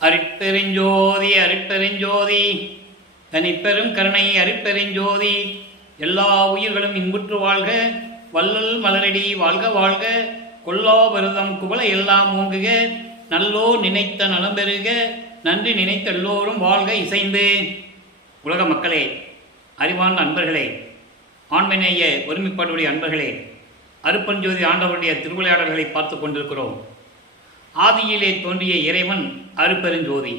அருட்பெருஞ்சோதி அருட்பெருஞ்சோதி தனிப்பெரும் கருணை அருட்பெருஞ்சோதி. எல்லா உயிர்களும் இன்புற்று வாழ்க, வள்ளல் மலரடி வாழ்க வாழ்க, கொல்லா பருதம் குவள எல்லாம் ஓங்குக, நல்லோ நினைத்த நலம் பெறுக, நன்றி நினைத்த எல்லோரும் வாழ்க இசைந்து. உலக மக்களே, அறிவான அன்பர்களே, ஆண்மநேய ஒருமைப்பாடுடைய அன்பர்களே, அருட்பெருஞ்சோதி ஆண்டவருடைய திருவிளையாடல்களை பார்த்து கொண்டிருக்கிறோம். ஆதியிலே தோன்றிய இறைவன் அருட்பெருஞ்சோதி,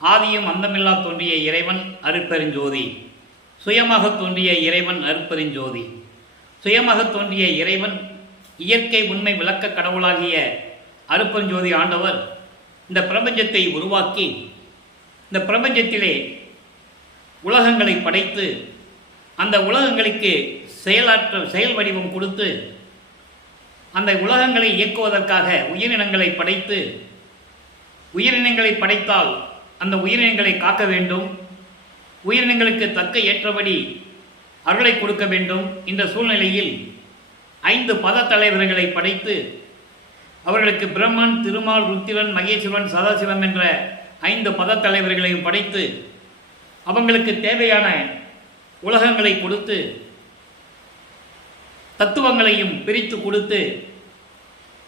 ஆதியும் அந்தமில்லா தோன்றிய இறைவன் அருட்பெருஞ்சோதி, சுயமாக தோன்றிய இறைவன் அருட்பெருஞ்சோதி. சுயமாக தோன்றிய இறைவன் இயற்கை உண்மை விளக்க கடவுளாகிய அருட்பெருஞ்சோதி ஆண்டவர் இந்த பிரபஞ்சத்தை உருவாக்கி, இந்த பிரபஞ்சத்திலே உலகங்களை படைத்து, அந்த உலகங்களுக்கு செயல் வடிவம் கொடுத்து, அந்த உலகங்களை இயக்குவதற்காக உயிரினங்களை படைத்து, உயிரினங்களை படைத்தால் அந்த உயிரினங்களை காக்க வேண்டும், உயிரினங்களுக்கு தக்க ஏற்றபடி அருளை கொடுக்க வேண்டும். இந்த சூழ்நிலையில் 5 பத தலைவர்களை படைத்து, அவர்களுக்கு பிரம்மன், திருமால், ருத்திரன், மகேஸ்வரன், சதாசிவம் என்ற 5 பத தலைவர்களையும் படைத்து, அவங்களுக்கு தேவையான உலகங்களை கொடுத்து, தத்துவங்களையும் பிரித்து கொடுத்து,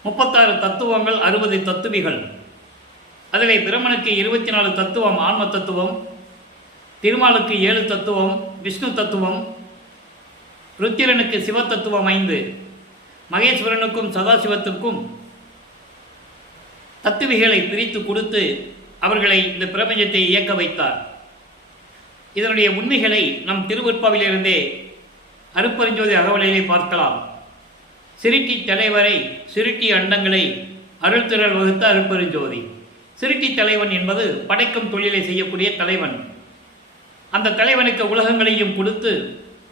36 தத்துவங்கள், 60 தத்துவிகள். அதில் பிரம்மனுக்கு 24 தத்துவம் ஆன்ம தத்துவம், திருமாலுக்கு 7 தத்துவம் விஷ்ணு தத்துவம், ருத்திரனுக்கு சிவ தத்துவம் 5, மகேஸ்வரனுக்கும் சதாசிவத்துக்கும் தத்துவிகளை பிரித்து கொடுத்து அவர்களை இந்த பிரபஞ்சத்தை இயக்க வைத்தார். இதனுடைய உண்மைகளை நம் திருவருட்பாவிலிருந்தே அருட்பெருஞ்சோதி அகவலிலே பார்க்கலாம். சிருட்டி தலைவரை, சிருட்டி அண்டங்களை அருள்திரள் வகுத்த அருட்பெருஞ்சோதி. சிருட்டி தலைவன் என்பது படைக்கும் தொழிலை செய்யக்கூடிய தலைவன். அந்த தலைவனுக்கு உலகங்களையும் கொடுத்து,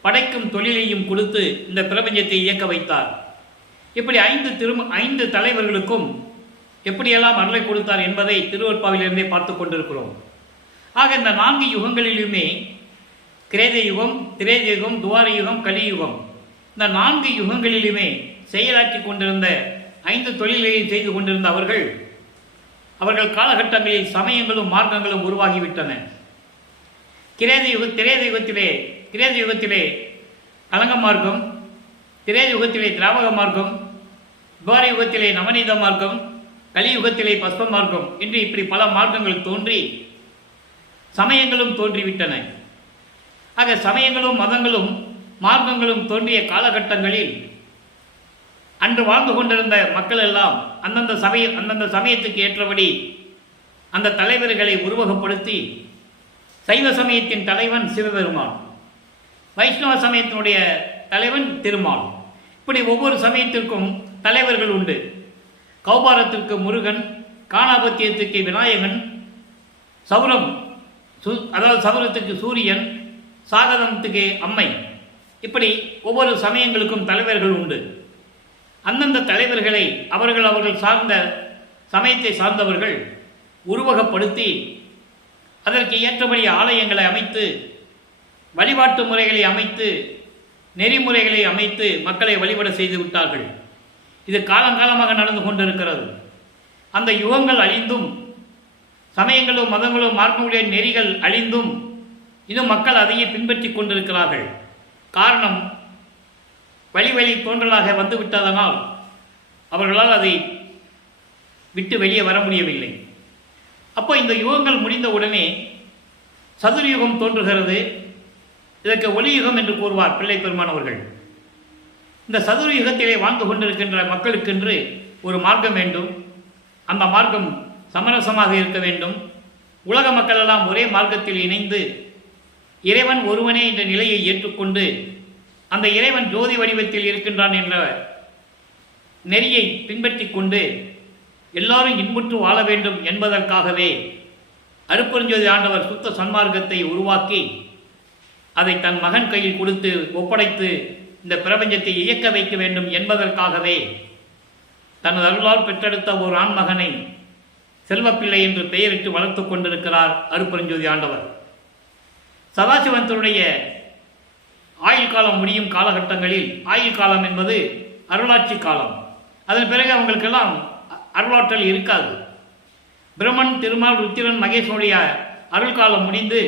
படைக்கும் தொழிலையும் கொடுத்து இந்த பிரபஞ்சத்தை இயக்க வைத்தார். இப்படி 5 தலைவர்களுக்கும் எப்படியெல்லாம் அருளை கொடுத்தார் என்பதை திருவருட்பாவிலிருந்தே பார்த்து கொண்டிருக்கிறோம். ஆக இந்த 4 யுகங்களிலுமே கிரேத யுகம், திரேத யுகம், துவார யுகம், கலியுகம், இந்த 4 யுகங்களிலுமே செயலாற்றி கொண்டிருந்த 5 தொழில்களையும் செய்து கொண்டிருந்த அவர்கள் காலகட்டங்களில் சமயங்களும் மார்க்கங்களும் உருவாகிவிட்டன. திரேத யுகத்திலே கலங்க மார்க்கம், திரேத யுகத்திலே திராவக மார்க்கம், துவார யுகத்திலே நவநீத மார்க்கம், கலியுகத்திலே பஸ்ப மார்க்கம் என்று இப்படி பல மார்க்கங்கள் தோன்றி சமயங்களும் தோன்றிவிட்டன. ஆக சமயங்களும் மதங்களும் மார்க்கங்களும் தோன்றிய காலகட்டங்களில் அன்று வாழ்ந்து கொண்டிருந்த மக்கள் எல்லாம் அந்தந்த சமயத்துக்கு ஏற்றபடி அந்த தலைவர்களை உருவகப்படுத்தி, சைவ சமயத்தின் தலைவன் சிவபெருமான், வைஷ்ணவ சமயத்தினுடைய தலைவன் திருமால், இப்படி ஒவ்வொரு சமயத்திற்கும் தலைவர்கள் உண்டு. கௌபாரத்திற்கு முருகன், காணாபத்தியத்துக்கு விநாயகன், சௌரத்துக்கு சூரியன், சாகதத்துக்கு அம்மை, இப்படி ஒவ்வொரு சமயங்களுக்கும் தலைவர்கள் உண்டு. அந்தந்த தலைவர்களை அவர்கள் சார்ந்த சமயத்தை சார்ந்தவர்கள் உருவகப்படுத்தி, அதற்கு ஏற்றபடி ஆலயங்களை அமைத்து, வழிபாட்டு முறைகளை அமைத்து, நெறிமுறைகளை அமைத்து மக்களை வழிபட செய்து விட்டார்கள். இது காலங்காலமாக நடந்து கொண்டிருக்கிறது. அந்த யுகங்கள் அழிந்தும், சமயங்களும் மதங்களும் மார்க்கங்களுடைய நெறிகள் அழிந்தும் இன்னும் மக்கள் அதையே பின்பற்றி கொண்டிருக்கிறார்கள். காரணம், வழி தோன்றலாக வந்துவிட்டதனால் அவர்களால் அதை விட்டு வெளியே வர முடியவில்லை. அப்போ இந்த யுகங்கள் முடிந்த உடனே சதுர்யுகம் தோன்றுகிறது. இதற்கு ஒளியுகம் என்று கூறுவார் பிள்ளை பெருமானவர்கள். இந்த சதுர்யுகத்திலே வாழ்ந்து கொண்டிருக்கின்ற மக்களுக்கென்று ஒரு மார்க்கம் வேண்டும். அந்த மார்க்கம் சமரசமாக இருக்க வேண்டும். உலக மக்கள் எல்லாம் ஒரே மார்க்கத்தில் இணைந்து இறைவன் ஒருவனே என்ற நிலையை ஏற்றுக்கொண்டு, அந்த இறைவன் ஜோதி வடிவத்தில் இருக்கின்றான் என்ற நெறியை பின்பற்றி கொண்டு எல்லாரும் இன்புற்று வாழ வேண்டும் என்பதற்காகவே அருட்பெருஞ்சோதி ஆண்டவர் சுத்த சன்மார்க்கத்தை உருவாக்கி, அதை தன் மகன் கையில் கொடுத்து ஒப்படைத்து இந்த பிரபஞ்சத்தை இயக்க வைக்க வேண்டும் என்பதற்காகவே தனது அருளால் பெற்றெடுத்த ஒரு ஆண்மகனை செல்வப்பிள்ளை என்று பெயரிட்டு வளர்த்து கொண்டிருக்கிறார் அருட்பெருஞ்சோதி ஆண்டவர். சதாசிவத்தினுடைய ஆயுள் காலம் முடியும் காலகட்டங்களில், ஆயுள் காலம் என்பது அருளாட்சி காலம், அதன் பிறகு அவங்களுக்கெல்லாம் அருளாற்றல் இருக்காது. பிரம்மன், திருமால், ருத்திரன், மகேஸ்வருடைய அருள் காலம் முடிந்து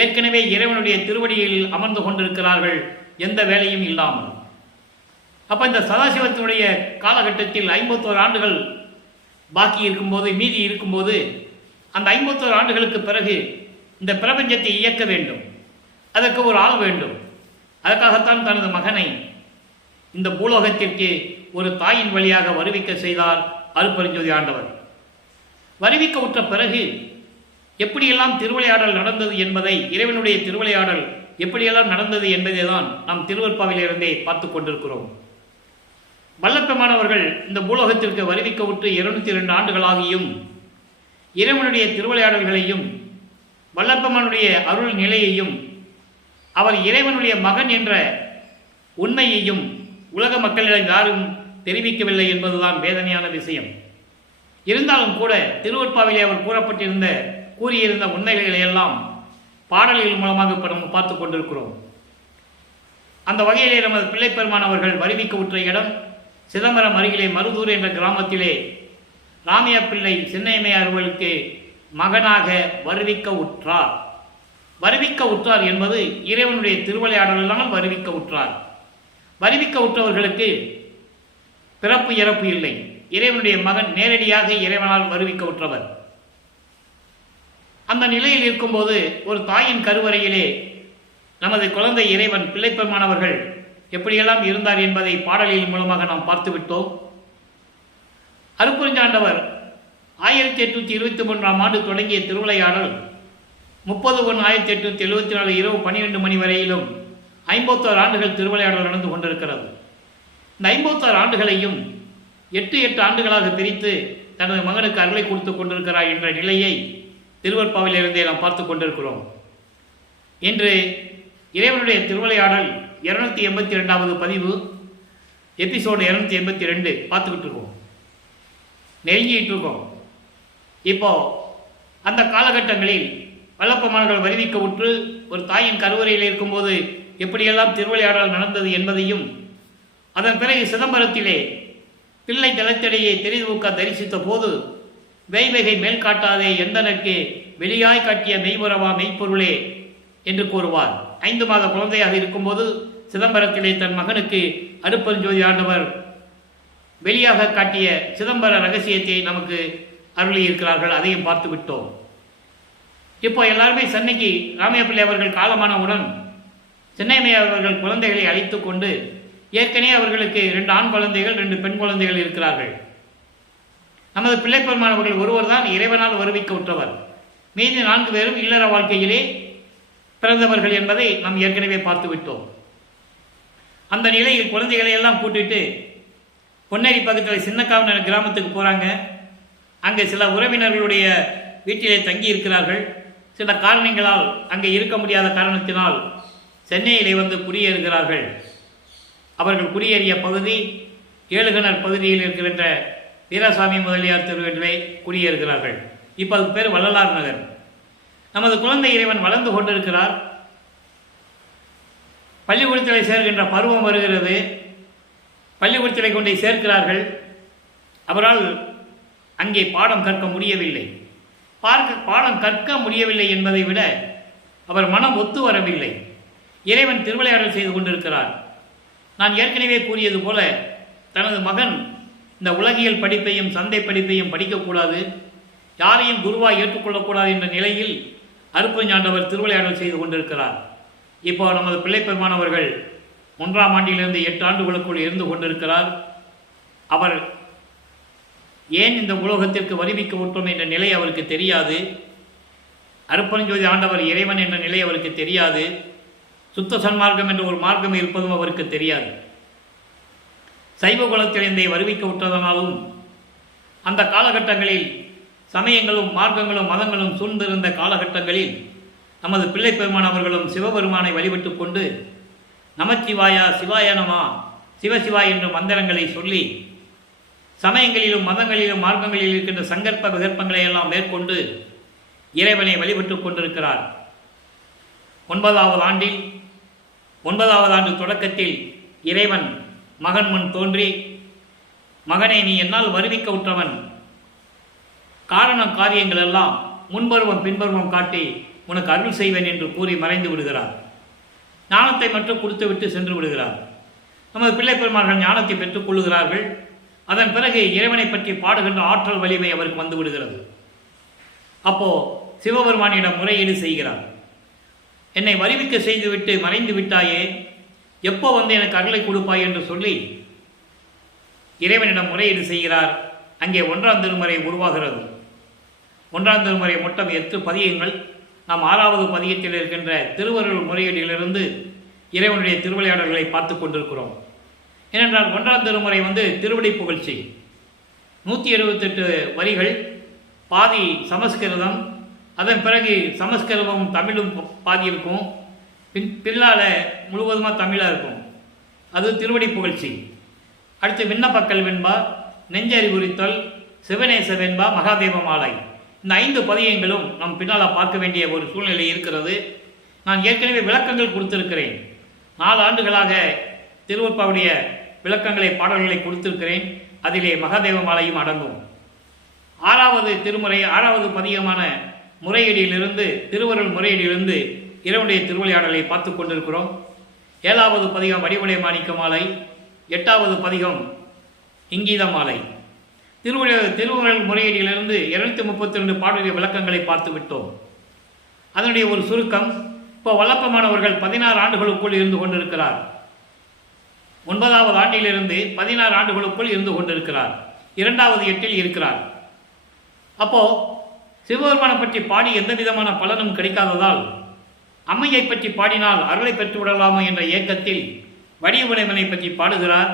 ஏற்கனவே இறைவனுடைய திருவடியில் அமர்ந்து கொண்டிருக்கிறார்கள், எந்த வேலையும் இல்லாமல். அப்போ இந்த சதாசிவத்தினுடைய காலகட்டத்தில் 51 ஆண்டுகள் பாக்கி இருக்கும்போது, மீதி இருக்கும்போது, அந்த 51 ஆண்டுகளுக்கு பிறகு இந்த பிரபஞ்சத்தை இயக்க வேண்டும், அதற்கு ஒரு ஆள் வேண்டும். அதற்காகத்தான் தனது மகனை இந்த பூலோகத்திற்கு ஒரு தாயின் வழியாக வருவிக்க செய்தார் அருட்பெருஞ்சோதி ஆண்டவர். வருவிக்க உற்ற பிறகு எப்படியெல்லாம் திருவிளையாடல் நடந்தது என்பதை, இறைவனுடைய திருவிளையாடல் எப்படியெல்லாம் நடந்தது என்பதை தான் நாம் திருவற்பாவிலிருந்தே பார்த்து கொண்டிருக்கிறோம். வல்லப்பெருமானவர்கள் இந்த பூலோகத்திற்கு வருவிக்க உற்று 202 ஆண்டுகளாகியும் இறைவனுடைய திருவிளையாடல்களையும் வல்லப்பெருமானுடைய அருள் நிலையையும் அவர் இறைவனுடைய மகன் என்ற உண்மையையும் உலக மக்களிடம் யாரும் தெரிவிக்கவில்லை என்பதுதான் வேதனையான விஷயம். இருந்தாலும் கூட திருவற்பாவிலே அவர் கூறியிருந்த உண்மைகளை எல்லாம் பாடல்கள் மூலமாக இப்போ நம்ம பார்த்து கொண்டிருக்கிறோம். அந்த வகையிலே நமது பிள்ளைப்பெருமான் அவர்கள் வருவிக்க உற்ற இடம் சிதம்பரம் அருகிலே மருதூர் என்ற கிராமத்திலே ராமையா பிள்ளை சின்னையம்மையார் அவர்களுக்கு மகனாக வருவிக்க உற்றார். வருவிக்க உற்றார் என்பது இறைவனுடைய திருவிளையாடலால் வருவிக்க உற்றார். வருவிக்க உற்றவர்களுக்கு பிறப்பு இறப்பு இல்லை. இறைவனுடைய மகன் நேரடியாக இறைவனால் வருவிக்க உற்றவர். அந்த நிலையில் இருக்கும்போது ஒரு தாயின் கருவறையிலே நமது குழந்தை இறைவன் பிள்ளைப்பெருமானவர்கள் எப்படியெல்லாம் இருந்தார் என்பதை பாடலின் மூலமாக நாம் பார்த்துவிட்டோம். அருட்பெருஞ்சாண்டவர் 1823ஆம் ஆண்டு தொடங்கிய திருவிளையாடல் 30/1/1874 இரவு 12 மணி வரையிலும் 51 ஆண்டுகள் திருவிளையாடல் நடந்து கொண்டிருக்கிறது. இந்த 51 ஆண்டுகளையும் 8 ஆண்டுகளாக பிரித்து தனது மகனுக்கு அருளை கொடுத்து கொண்டிருக்கிறார் என்ற நிலையை திருவற்பாவிலிருந்தே நாம் பார்த்து கொண்டிருக்கிறோம். இன்று இறைவனுடைய திருவிளையாடல் 282வது பதிவு, எபிசோடு 282 பார்த்துக்கிட்டு இருக்கோம், நெருங்கிட்டு இருக்கோம். இப்போ அந்த காலகட்டங்களில் வல்லப்பெருமான்கள் வருவிக்க உற்று ஒரு தாயின் கருவறையில் இருக்கும்போது எப்படியெல்லாம் திருவிளையாடல் நடந்தது என்பதையும், அதன் பிறகு சிதம்பரத்திலே பிள்ளை தளத்தடையை தெரிதூக்க தரிசித்த போது வெய்வகை மேல் காட்டாதே எந்தனக்கு வெளியாய் காட்டிய மெய்புறவா மெய்ப்பொருளே என்று கூறுவார். 5 மாத குழந்தையாக இருக்கும்போது சிதம்பரத்திலே தன் மகனுக்கு அருட்பெருஞ்சோதி ஆண்டவர் வெளியாக காட்டிய சிதம்பர ரகசியத்தை நமக்கு அருளி இருக்கிறார்கள். அதையும் பார்த்து விட்டோம். இப்போ எல்லாருமே சென்னைக்கு ராமையா பிள்ளை அவர்கள் காலமானவுடன் சென்னைமையா அவர்கள் குழந்தைகளை அழைத்து கொண்டு, ஏற்கனவே அவர்களுக்கு 2 ஆண் குழந்தைகள் 2 பெண் குழந்தைகள் இருக்கிறார்கள். நமது பிள்ளைப்பெருமானவர்கள் ஒருவர் தான் இறைவனால் வருவிக்க உற்றவர். மீதி 4 பேரும் இல்லற வாழ்க்கையிலே பிறந்தவர்கள் என்பதை நாம் ஏற்கனவே பார்த்து விட்டோம். அந்த நிலையில் குழந்தைகளை எல்லாம் கூட்டிட்டு பொன்னேரி பக்கத்தில் சின்னக்காவன் கிராமத்துக்கு போகிறாங்க. அங்கே சில உறவினர்களுடைய வீட்டிலே தங்கி இருக்கிறார்கள். சில காரணங்களால் அங்கே இருக்க முடியாத காரணத்தினால் சென்னையிலே வந்து குடியேறுகிறார்கள். அவர்கள் குடியேறிய பகுதி ஏழுகிணர் பகுதியில் இருக்கின்ற வீராசாமி முதலியார் தெருவிலே குடியேறுகிறார்கள். இப்போ அதுக்கு பேர் வள்ளலார் நகர். நமது குழந்தை இறைவன் வளர்ந்து கொண்டிருக்கிறார். பள்ளிக்கூடத்திலே சேர்கின்ற பருவம் வருகிறது. பள்ளிக்கூடத்திலே கொண்டே சேர்க்கிறார்கள். அவரால் அங்கே பாடம் கற்க முடியவில்லை. பாடம் கற்க முடியவில்லை என்பதை விட அவர் மனம் ஒத்து வரவில்லை. இறைவன் திருவிளையாடல் செய்து கொண்டிருக்கிறார். நான் ஏற்கனவே கூறியது போல தனது மகன் இந்த உலகியல் படிப்பையும் சந்தை படிப்பையும் படிக்கக்கூடாது, யாரையும் குருவாய் ஏற்றுக்கொள்ளக்கூடாது என்ற நிலையில் அருட்பெருஞ்சாண்டவர் திருவிளையாடல் செய்து கொண்டிருக்கிறார். இப்போ நமது பிள்ளைப்பெருமானவர்கள் 1ஆம் ஆண்டிலிருந்து 8 ஆண்டுகளுக்குள் இருந்து கொண்டிருக்கிறார். அவர் ஏன் இந்த உலகத்திற்கு வருவிக்க விட்டோம் என்ற நிலை அவருக்கு தெரியாது. அருட்பெருஞ்சோதி ஆண்டவர் இறைவன் என்ற நிலை அவருக்கு தெரியாது. சுத்த சன்மார்க்கம் என்ற ஒரு மார்க்கம் இருப்பதும் அவருக்கு தெரியாது. சைவ குலத்திலிருந்தே வருவிக்க விட்டதனாலும் அந்த காலகட்டங்களில் சமயங்களும் மார்க்கங்களும் மதங்களும் சூழ்ந்திருந்த காலகட்டங்களில் நமது பிள்ளைப்பெருமான் அவர்களும் சிவபெருமானை வழிபட்டு கொண்டு நமச்சிவாயா சிவாய நமா சிவசிவா என்ற மந்திரங்களை சொல்லி சமயங்களிலும் மதங்களிலும் மார்க்கங்களில் இருக்கின்ற சங்கற்ப விகற்பங்களை எல்லாம் மேற்கொண்டு இறைவனை வழிபட்டு கொண்டிருக்கிறார். 9வது ஆண்டில் 9வது ஆண்டு தொடக்கத்தில் இறைவன் மகன் முன் தோன்றி, மகனை நீ என்னால் வருவிக்க உற்றவன், காரணம் காரியங்கள் எல்லாம் முன்பருவம் பின்பருவம் காட்டி உனக்கு அருள் செய்வேன் என்று கூறி மறைந்து விடுகிறார். ஞானத்தை மட்டும் கொடுத்துவிட்டு சென்று விடுகிறார். நமது பிள்ளை பெருமார்கள் ஞானத்தை பெற்றுக் கொள்ளுகிறார்கள். அதன் பிறகு இறைவனை பற்றி பாடுகின்ற ஆற்றல் வலிமை அவருக்கு வந்து விடுகிறது. அப்போ சிவபெருமானிடம் முறையீடு செய்கிறார். என்னை வருவிக்க செய்துவிட்டு மறைந்து விட்டாயே, எப்போ வந்து எனக்கு அருளை கொடுப்பாய் என்று சொல்லி இறைவனிடம் முறையீடு செய்கிறார். அங்கே 1ஆம் திருமுறை உருவாகிறது. 1ஆம் திருமுறை மொத்தம் 8 பதியங்கள். நாம் 6வது பதியத்தில் இருக்கின்ற திருவருள் முறையீடிலிருந்து இறைவனுடைய திருவிளையாடல்களை பார்த்து கொண்டிருக்கிறோம். ஏனென்றால் 1ஆம் திருமுறை திருவடி புகழ்ச்சி, 178 வரிகள், பாதி சமஸ்கிருதம், அதன் பிறகு சமஸ்கிருதமும் தமிழும் பாதி இருக்கும், பின்னால முழுவதுமாக தமிழாக இருக்கும். அது திருவடி புகழ்ச்சி. அடுத்து விண்ணப்பக்கல் வெண்பா, நெஞ்சறிவுறுத்தல், சிவநேச வெண்பா, மகாதேவ மாலை. இந்த 5 பதியங்களும் நாம் பின்னால் பார்க்க வேண்டிய ஒரு சூழ்நிலை இருக்கிறது. நான் ஏற்கனவே விளக்கங்கள் கொடுத்திருக்கிறேன். 4 ஆண்டுகளாக திருவருட்பாவுடைய விளக்கங்களை பாடல்களை கொடுத்திருக்கிறேன். அதிலே மகாதேவ மாலையும் அடங்கும். 6வது திருமுறை 6வது பதிகமான முறையீடிலிருந்து திருவருள் முறையீடிலிருந்து இறைவனுடைய திருவிளையாடலை பார்த்து கொண்டிருக்கிறோம். 7வது பதிகம் வடிவுடை மாணிக்க மாலை, 8வது பதிகம் இங்கீத மாலை. திருவருள் முறையீடிலிருந்து 232 பாடலுடைய விளக்கங்களை பார்த்து விட்டோம். அதனுடைய ஒரு சுருக்கம். இப்போ வல்லப்பமானவர்கள் 16 ஆண்டுகளுக்குள் இருந்து கொண்டிருக்கிறார். 9வது ஆண்டிலிருந்து 16 ஆண்டுகளுக்குள் இருந்து கொண்டிருக்கிறார். 2வது 8இல் இருக்கிறார். அப்போ சிவபெருமானை பற்றி பாடி எந்த விதமான பலனும் கிடைக்காததால் அம்மையை பற்றி பாடினால் அருளை பெற்று விடலாமா என்ற ஏக்கத்தில் வடிவுடைமனை பற்றி பாடுகிறார்.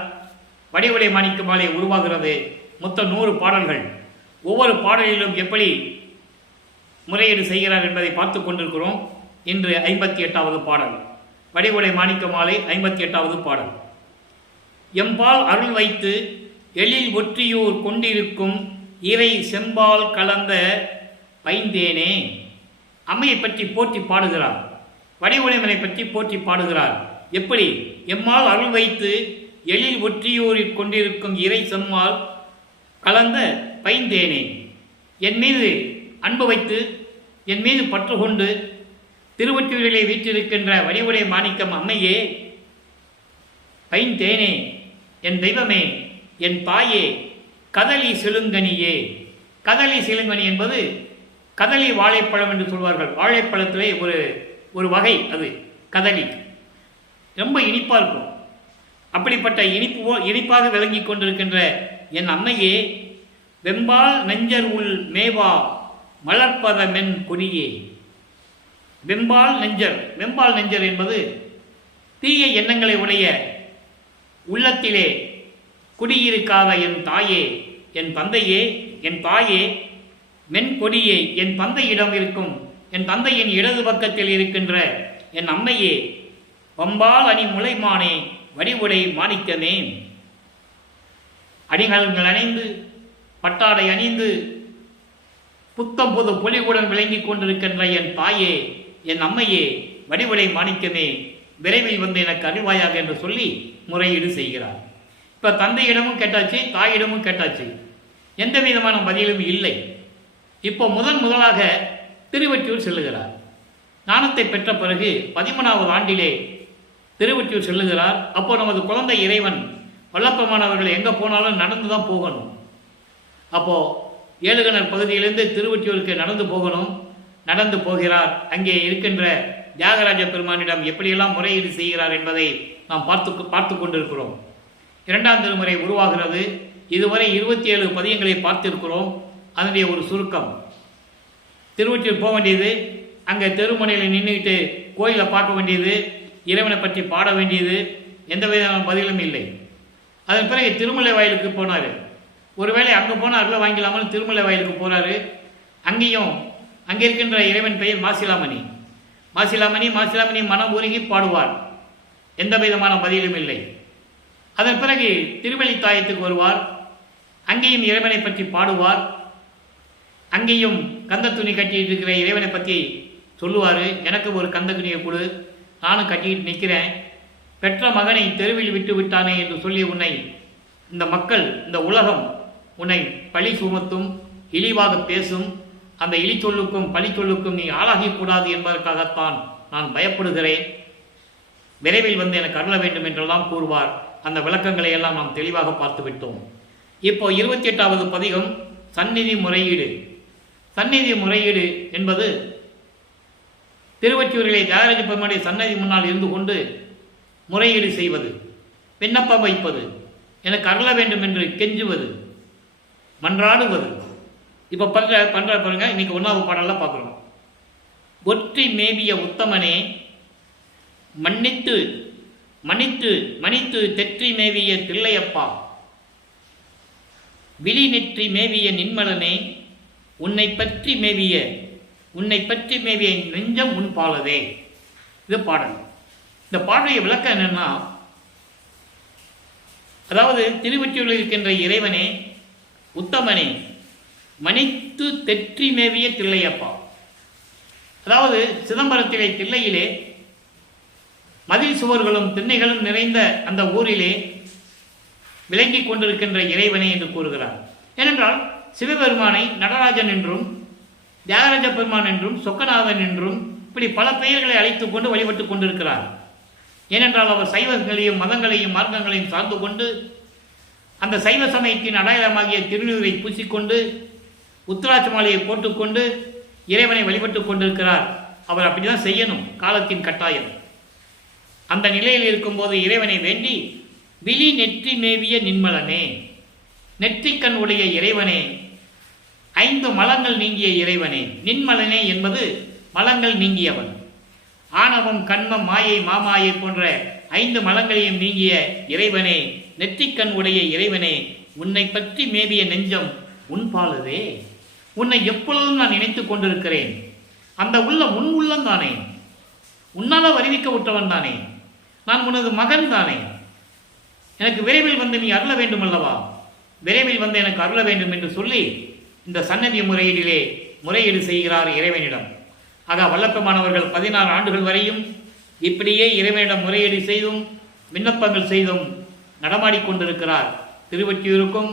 வடிவுடை மாணிக்க மாலை உருவாகிறது. மொத்தம் 100 பாடல்கள். ஒவ்வொரு பாடலிலும் எப்படி முறையீடு செய்கிறார் என்பதை பார்த்து கொண்டிருக்கிறோம். இன்று 58வது பாடல், வடிவுடை மாணிக்க மாலை 58வது பாடல். எம்பால் அருள் வைத்து எழில் ஒற்றியூர் கொண்டிருக்கும் இறை செம்பால் கலந்த பைந்தேனே. அம்மையை பற்றி போற்றி பாடுகிறார். வடிவுடைமனை பற்றி போற்றி பாடுகிறார். எப்படி? எம்மால் அருள் வைத்து எழில் ஒற்றியூரில் கொண்டிருக்கும் இறை செம்மால் கலந்த பைந்தேனே. என் மீது அன்பு வைத்து என் மீது பற்று கொண்டு திருவொற்றியூரிலே வீற்றிருக்கின்ற வடிவுடை மாணிக்கம் அம்மையே, பைந்தேனே, என் தெய்வமே, என் தாயே, கதலி செழுங்கனியே. கதலி செழுங்கனி என்பது கதலி வாழைப்பழம் என்று சொல்வார்கள். வாழைப்பழத்திலே ஒரு வகை அது கதலி. ரொம்ப இனிப்பாக இருக்கும். அப்படிப்பட்ட இனிப்பாக விளங்கி கொண்டிருக்கின்ற என் அம்மையே, வெம்பால் நெஞ்சர் உள் மேவா மலர்ப்பத மென் கொடியே. வெம்பால் நெஞ்சர். வெம்பால் நெஞ்சர் என்பது தீய எண்ணங்களை உடைய உள்ளத்திலே குடியிருக்காத என் தாயே, என் தந்தையே, என் தாயே, மென்கொடியே, என் தந்தையிடம் இருக்கும், என் தந்தையின் இடது பக்கத்தில் இருக்கின்ற என் அம்மையே, வம்பால் அணி முளைமானே, வடிவுடை மாணிக்கமே. அணிகலன்கள் அணிந்து பட்டாடை அணிந்து புத்தம் புது பொலிவுடன் விளங்கிக் கொண்டிருக்கின்ற என் தாயே, என் அம்மையே, வடிவுடை மாணிக்கமே, விரைவில் வந்து எனக்கு அறிவாயாக என்று சொல்லி முறையீடு செய்கிறார். இப்போ தந்தையிடமும் கேட்டாச்சு, தாயிடமும் கேட்டாச்சு. எந்த விதமான பதிலும் இல்லை. இப்போ முதலாக திருவொற்றியூர் செல்லுகிறார். ஞானத்தை பெற்ற பிறகு 13வது ஆண்டிலே திருவொற்றியூர் செல்லுகிறார். அப்போ நமது குழந்தை இறைவன் வல்லப்பமானவர்கள் எங்கே போனாலும் நடந்து தான் போகணும். அப்போது ஏழுகணர் பகுதியிலிருந்து திருவொற்றியூருக்கு நடந்து போகணும். நடந்து போகிறார். அங்கே இருக்கின்ற தியாகராஜ பெருமானிடம் எப்படியெல்லாம் முறையீடு செய்கிறார் என்பதை நாம் பார்த்து கொண்டிருக்கிறோம். 2ஆம் திருமுறை உருவாகிறது. இதுவரை 27 பதியங்களை பார்த்திருக்கிறோம். அதனுடைய ஒரு சுருக்கம். திருவொற்றியூர் போக வேண்டியது, அங்கே தெருமுனையில் நின்றுக்கிட்டு கோயிலை பார்க்க வேண்டியது, இறைவனை பற்றி பாட வேண்டியது, எந்த விதமான பதிலும் இல்லை. அதன் பிறகு திருமலை வயலுக்கு போனார். ஒருவேளை அங்கே போனால் அருளை வாங்கிக்கலாமல் திருமலை வயலுக்கு போகிறாரு. அங்கேயும் அங்கே இருக்கின்ற இறைவன் பெயர் மாசிலாமணி. மாசிலாமணி மனம் உருகி பாடுவார். எந்த விதமான பதிலும் இல்லை. அதன் பிறகு திருவெளித்தாயத்துக்கு வருவார். அங்கேயும் இறைவனை பற்றி பாடுவார். அங்கேயும் கந்த துணி கட்டிட்டு இருக்கிற இறைவனை பற்றி சொல்லுவார். எனக்கு ஒரு கந்த துணியை கொடு, நானும் கட்டிக்கிட்டு நிற்கிறேன். பெற்ற மகனை தெருவில் விட்டு விட்டானே என்று சொல்லி உன்னை இந்த மக்கள், இந்த உலகம் உன்னை பழி சுமத்தும் இழிவாக பேசும் அந்த இழிச்சொல்லுக்கும் பழிச்சொல்லுக்கும் நீ ஆளாகக்கூடாது என்பதற்காகத்தான் நான் பயப்படுகிறேன். விரைவில் வந்து எனக்கு அருள வேண்டும் என்றெல்லாம் கூறுவார். அந்த விளக்கங்களை எல்லாம் நாம் தெளிவாக பார்த்து விட்டோம். இப்போ 28வது பதிகம் சந்நிதி முறையீடு. சந்நிதி முறையீடு என்பது திருவொற்றியூரிலே தியாகராஜ பெருமானுடைய சன்னதி முன்னால் இருந்து கொண்டு முறையீடு செய்வது, விண்ணப்பம் வைப்பது, எனக்கு அருள வேண்டும் என்று கெஞ்சுவது, மன்றாடுவது. இப்போ பண்ற பாருங்க. இன்னைக்கு 1வது பாடலாம் பார்க்குறோம். ஒற்றி மேவிய உத்தமனே மன்னித்து மணித்து தெற்றி மேவிய தில்லையப்பா, விழி நெற்றி மேவிய நின்மலனே, உன்னை பற்றி மேவிய நெஞ்சம் உன் பாலதே. இது பாடல். இந்த பாடலுடைய விளக்கம் என்னன்னா, அதாவது திருவொற்றியூரில் இருக்கின்ற இறைவனே, உத்தமனே, மணித்து தெற்றி மேவிய தில்லையப்பா. அதாவது சிதம்பரத்திலே தில்லையிலே மதில் சுவர்களும் திண்ணைகளும் நிறைந்த அந்த ஊரிலே விளங்கி கொண்டிருக்கின்ற இறைவனே என்று கூறுகிறார். ஏனென்றால் சிவபெருமானை நடராஜன் என்றும் தியாகராஜ பெருமான் என்றும் சொக்கநாதன் என்றும் இப்படி பல பெயர்களை அழைத்து கொண்டு வழிபட்டு கொண்டிருக்கிறார். ஏனென்றால் அவர் சைவங்களையும் மதங்களையும் மார்க்கங்களையும் சார்ந்து கொண்டு அந்த சைவ சமயத்தின் அடையாளமாகிய திருநீரை பூசிக்கொண்டு உத்திராட்ச மாலையை போட்டுக்கொண்டு இறைவனை வழிபட்டு கொண்டிருக்கிறார். அவர் அப்படிதான் செய்யணும், காலத்தின் கட்டாயம். அந்த நிலையில் இருக்கும்போது இறைவனை வேண்டி விழி நெற்றி மேவிய நின்மலனே, நெற்றிக்கண் உடைய இறைவனே, 5 மலங்கள் நீங்கிய இறைவனே. நின்மலனே என்பது மலங்கள் நீங்கியவன். ஆணவம் கண்மம் மாயை மாமாயை போன்ற 5 மலங்களையும் நீங்கிய இறைவனே, நெற்றிக்கண் உடைய இறைவனே, உன்னை பற்றி மேவிய நெஞ்சம் உன் பாலதே. உன்னை எப்பொழுதும் நான் நினைத்து கொண்டிருக்கிறேன். அந்த உள்ளம் உன் உள்ளம் தானே, உன்னால வருவிக்க விட்டவன் தானே, நான் உனது மகன் தானே. எனக்கு விரைவில் வந்து நீ அருள வேண்டும் அல்லவா, விரைவில் வந்து எனக்கு அருள வேண்டும் என்று சொல்லி இந்த சன்னதி முறையீடிலே முறையீடு செய்கிறார் இறைவனிடம். ஆக வல்லப்பமானவர்கள் 16 ஆண்டுகள் வரையும் இப்படியே இறைவனிடம் முறையீடு செய்தும் விண்ணப்பங்கள் செய்தும் நடமாடிக்கொண்டிருக்கிறார். திருவொற்றியூருக்கும்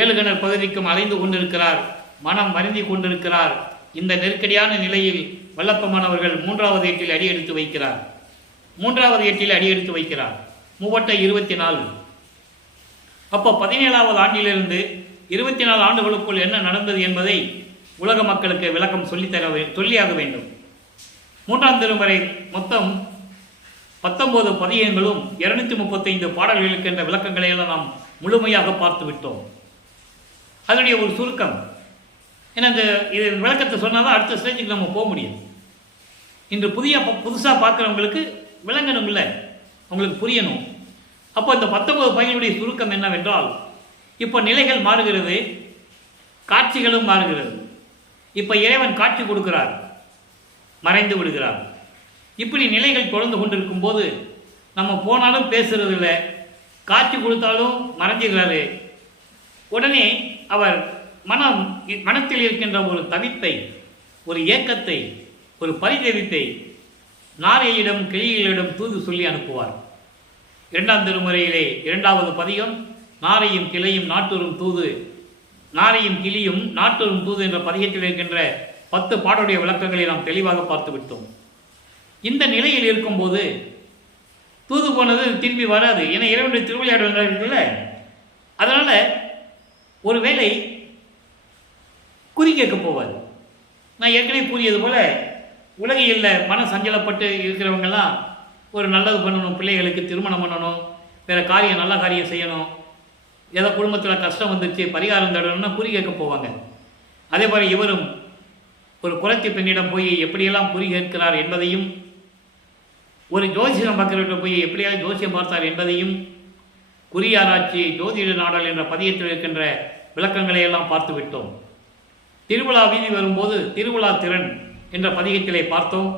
ஏழுகிணர் பகுதிக்கும் அலைந்து கொண்டிருக்கிறார், மனம் வருந்தி கொண்டிருக்கிறார். இந்த நெருக்கடியான நிலையில் வல்லப்பமானவர்கள் 3வது ஏட்டில் அடியெடுத்து வைக்கிறார். 3வது ஏட்டில் அடியெடுத்து வைக்கிறார். 24. அப்போ 17வது ஆண்டிலிருந்து 24 ஆண்டுகளுக்குள் என்ன நடந்தது என்பதை உலக மக்களுக்கு விளக்கம் சொல்லியாக வேண்டும். 3ஆம் திருமுறை மொத்தம் 19 பதிகங்களும் 235 பாடல்களுக்கு என்ற விளக்கங்களை எல்லாம் நாம் முழுமையாக பார்த்து விட்டோம். அதனுடைய ஒரு சுருக்கம் ஏன்னா இது விளக்கத்தை சொன்னால் தான் அடுத்த ஸ்டேஜுக்கு நம்ம போக முடியும். இன்று புதுசாக பார்க்குறவங்களுக்கு விளங்கணும், இல்லை உங்களுக்கு புரியணும். அப்போ இந்த 19 பதிகளுடைய சுருக்கம் என்னவென்றால், இப்போ நிலைகள் மாறுகிறது, காட்சிகளும் மாறுகிறது. இப்போ இறைவன் காட்சி கொடுக்கிறார், மறைந்து விடுகிறார். இப்படி நிலைகள் தொடர்ந்து கொண்டிருக்கும் போது நம்ம போனாலும் பேசுறது இல்லை, காட்சி கொடுத்தாலும் மறைஞ்சுகிறாரு. உடனே அவர் மனத்தில் இருக்கின்ற ஒரு தவிப்பை, ஒரு ஏக்கத்தை, ஒரு பரிதவிப்பை நாரையிடம் கிளிகளிடம் தூது சொல்லி அனுப்புவார். 2ஆம் திருமுறையிலே 2வது பதிகம் நாரையும் கிளையும் நாட்டூரும் தூது, நாரையும் கிளியும் நாட்டூரும் தூது என்ற பதிகத்தில் இருக்கின்ற 10 பாடலுடைய விளக்கங்களை நாம் தெளிவாக பார்த்து விட்டோம். இந்த நிலையில் இருக்கும்போது தூது போனது திரும்பி வராது. ஏன்னா இறைவனுடைய திருவிளையாடல் இருக்குல்ல, அதனால ஒருவேளை குறி கேட்க போவார். நான் ஏற்கனவே கூறியது போல உலகில் மன சஞ்சலப்பட்டு இருக்கிறவங்கெல்லாம் ஒரு நல்லது பண்ணணும், பிள்ளைகளுக்கு திருமணம் பண்ணணும், வேறு காரியம் நல்ல காரியம் செய்யணும், ஏதோ குடும்பத்தில் கஷ்டம் வந்துச்சு பரிகாரம் தடணும்னா குறி கேட்க போவாங்க. அதே போல் இவரும் ஒரு குறைச்சி பெண்ணிடம் போய் எப்படியெல்லாம் குறி கேட்கிறார் என்பதையும், ஒரு ஜோசியம் பார்க்கிறவர்கிட்ட போய் எப்படியாவது ஜோசியம் பார்த்தார் என்பதையும், குறியாராய்ச்சி ஜோதிட நாடல் என்ற பதியத்தில் இருக்கின்ற விளக்கங்களை எல்லாம் பார்த்து விட்டோம். திருவிழா வீதி வரும்போது திருவிழா திறன் என்ற பதிகத்திலே பார்த்தோம்.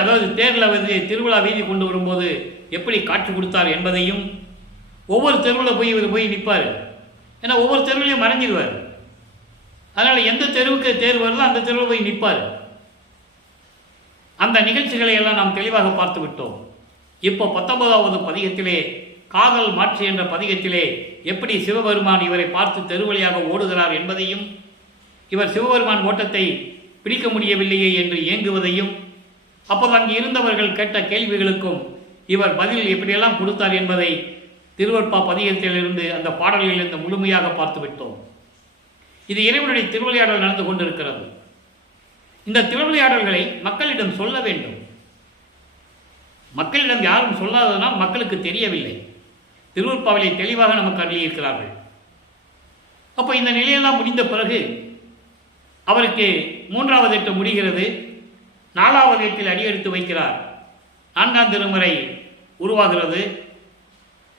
அதாவது தேரில் வந்து திருவிழா வீதி கொண்டு வரும்போது எப்படி காட்சி கொடுத்தார் என்பதையும், ஒவ்வொரு தெருவில் போய் இவர் போய் நிற்பார். ஏன்னா ஒவ்வொரு தெருவிலையும் மறைஞ்சிடுவார். அதனால் எந்த தெருவுக்கு தேர் வருதோ அந்த தெருவில் போய் நிற்பார். அந்த நிகழ்ச்சிகளை எல்லாம் நாம் தெளிவாக பார்த்து விட்டோம். இப்போ 19வது பதிகத்திலே காதல் மாட்சி என்ற பதிகத்திலே எப்படி சிவபெருமான் இவரை பார்த்து தெருவழியாக ஓடுகிறார் என்பதையும், இவர் சிவபெருமான் ஓட்டத்தை பிடிக்க முடியவில்லையே என்று ஏங்குவதையும், அப்போது அங்கு இருந்தவர்கள் கேட்ட கேள்விகளுக்கும் இவர் பதில் எப்படியெல்லாம் கொடுத்தார் என்பதை திருவருட்பா பதிகத்திலிருந்து அந்த பாடல்களிலிருந்து முழுமையாக பார்த்துவிட்டோம். இது இறைவனுடைய திருவிளையாடல் நடந்து கொண்டிருக்கிறது. இந்த திருவிளையாடல்களை மக்களிடம் சொல்ல வேண்டும். மக்களிடம் யாரும் சொல்லாததனால் மக்களுக்கு தெரியவில்லை. திருவருட்பாவிலே தெளிவாக நமக்கு அருளியிருக்கிறார்கள். அப்போ இந்த நிலையெல்லாம் முடிந்த பிறகு அவருக்கு 3வது எட்டு முடிகிறது. 4வது எட்டில் அடியெடுத்து வைக்கிறார். 4ஆம் திருமுறை உருவாகிறது.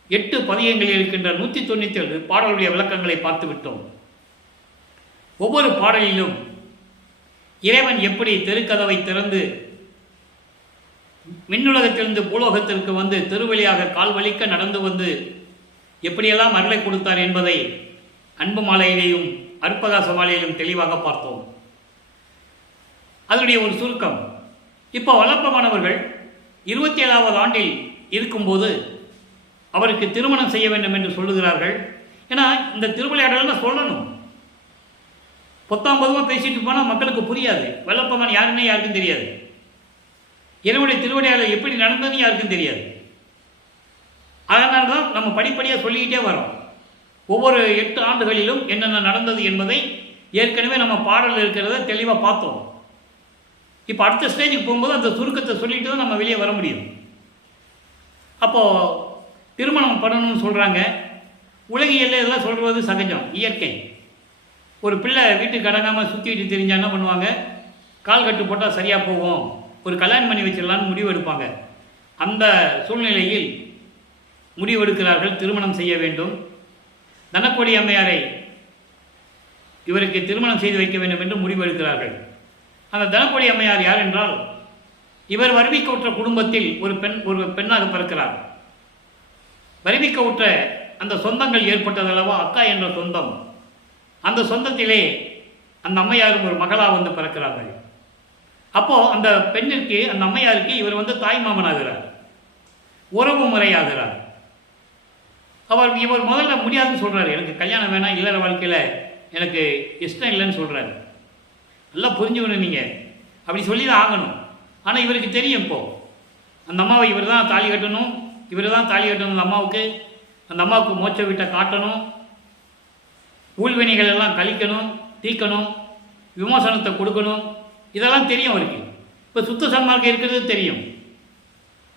8 பதிகங்களில் இருக்கின்ற 197 பாடலுடைய விளக்கங்களை பார்த்துவிட்டோம். ஒவ்வொரு பாடலிலும் இறைவன் எப்படி தெருக்கதவை திறந்து விண்ணுலகத்திலிருந்து பூலோகத்திற்கு வந்து திருவழியாக கால் வலிக்க நடந்து வந்து எப்படியெல்லாம் அருளை கொடுத்தார் என்பதை அன்பு மாலையிலேயும் அற்பகாச மாலையிலும் தெளிவாக பார்த்தோம். அதனுடைய ஒரு சுருக்கம். இப்போ வளர்ப்பமானவர்கள் 27வது ஆண்டில் இருக்கும்போது அவருக்கு திருமணம் செய்ய வேண்டும் என்று சொல்லுகிறார்கள். ஏன்னா இந்த திருவிளையாடல் சொல்லணும். பொத்தாம்பதுமாக பேசிட்டு போனால் மக்களுக்கு புரியாது. வல்லப்பமான் யாருன்னே யாருக்கும் தெரியாது. இறைவனுடைய திருவிளையாடல் எப்படி நடந்ததுன்னு யாருக்கும் தெரியாது. அதனால தான் நம்ம படிப்படியாக சொல்லிக்கிட்டே வரோம். ஒவ்வொரு 8 ஆண்டுகளிலும் என்னென்ன நடந்தது என்பதை ஏற்கனவே நம்ம பாடல் இருக்கிறத தெளிவாக பார்த்தோம். இப்போ அடுத்த ஸ்டேஜுக்கு போகும்போது அந்த சுருக்கத்தை சொல்லிட்டு தான் நம்ம வெளியே வர முடியும். அப்போது திருமணம் பண்ணணும்னு சொல்கிறாங்க. உலகியல்ல இதெல்லாம் சொல்வது சகஜம், இயற்கை. ஒரு பிள்ளை வீட்டுக்கு அடங்காமல் சுற்றிட்டு தெரிஞ்சால் என்ன பண்ணுவாங்க? கால் கட்டு போட்டால் சரியாக போகும், ஒரு கல்யாணம் பண்ணி வச்சிடலான்னு முடிவு எடுப்பாங்க. அந்த சூழ்நிலையில் முடிவெடுக்கிறார்கள், திருமணம் செய்ய வேண்டும். தனக்கோடி அம்மையாரை இவருக்கு திருமணம் செய்து வைக்க வேண்டும் என்று முடிவெடுக்கிறார்கள். அந்த தனக்கோடி அம்மையார் யார் என்றால், இவர் வருவிக்க உற்ற குடும்பத்தில் ஒரு பெண்ணாக பிறக்கிறார். வருவிக்க உற்ற அந்த சொந்தங்கள் ஏற்பட்டதளவா அக்கா என்ற சொந்தம். அந்த சொந்தத்திலே அந்த அம்மையாரும் ஒரு மகளாக வந்து பிறக்கிறார்கள். அப்போது அந்த பெண்ணிற்கு, அந்த அம்மையாருக்கு இவர் வந்து தாய் மாமனாகிறார், உறவு முறையாகிறார். இவர் முதல்ல முடியாதுன்னு சொல்கிறார். எனக்கு கல்யாணம் வேணாம், இல்லற வாழ்க்கையில் எனக்கு இஷ்டம் இல்லைன்னு சொல்கிறார். நல்லா புரிஞ்சுக்கணும் நீங்கள், அப்படி சொல்லி தான் ஆகணும். ஆனால் இவருக்கு தெரியும், இப்போது அந்த அம்மாவை இவர் தான் தாலி கட்டணும், இவர் தான் தாலி கட்டணும். அந்த அம்மாவுக்கு மோட்ச வீட்டை காட்டணும், ஊழ்வினைகள் எல்லாம் கழிக்கணும், தீக்கணும், விமோசனத்தை கொடுக்கணும். இதெல்லாம் தெரியும் அவருக்கு. இப்போ சுத்த சன்மார்க்கம் இருக்கிறது தெரியும்.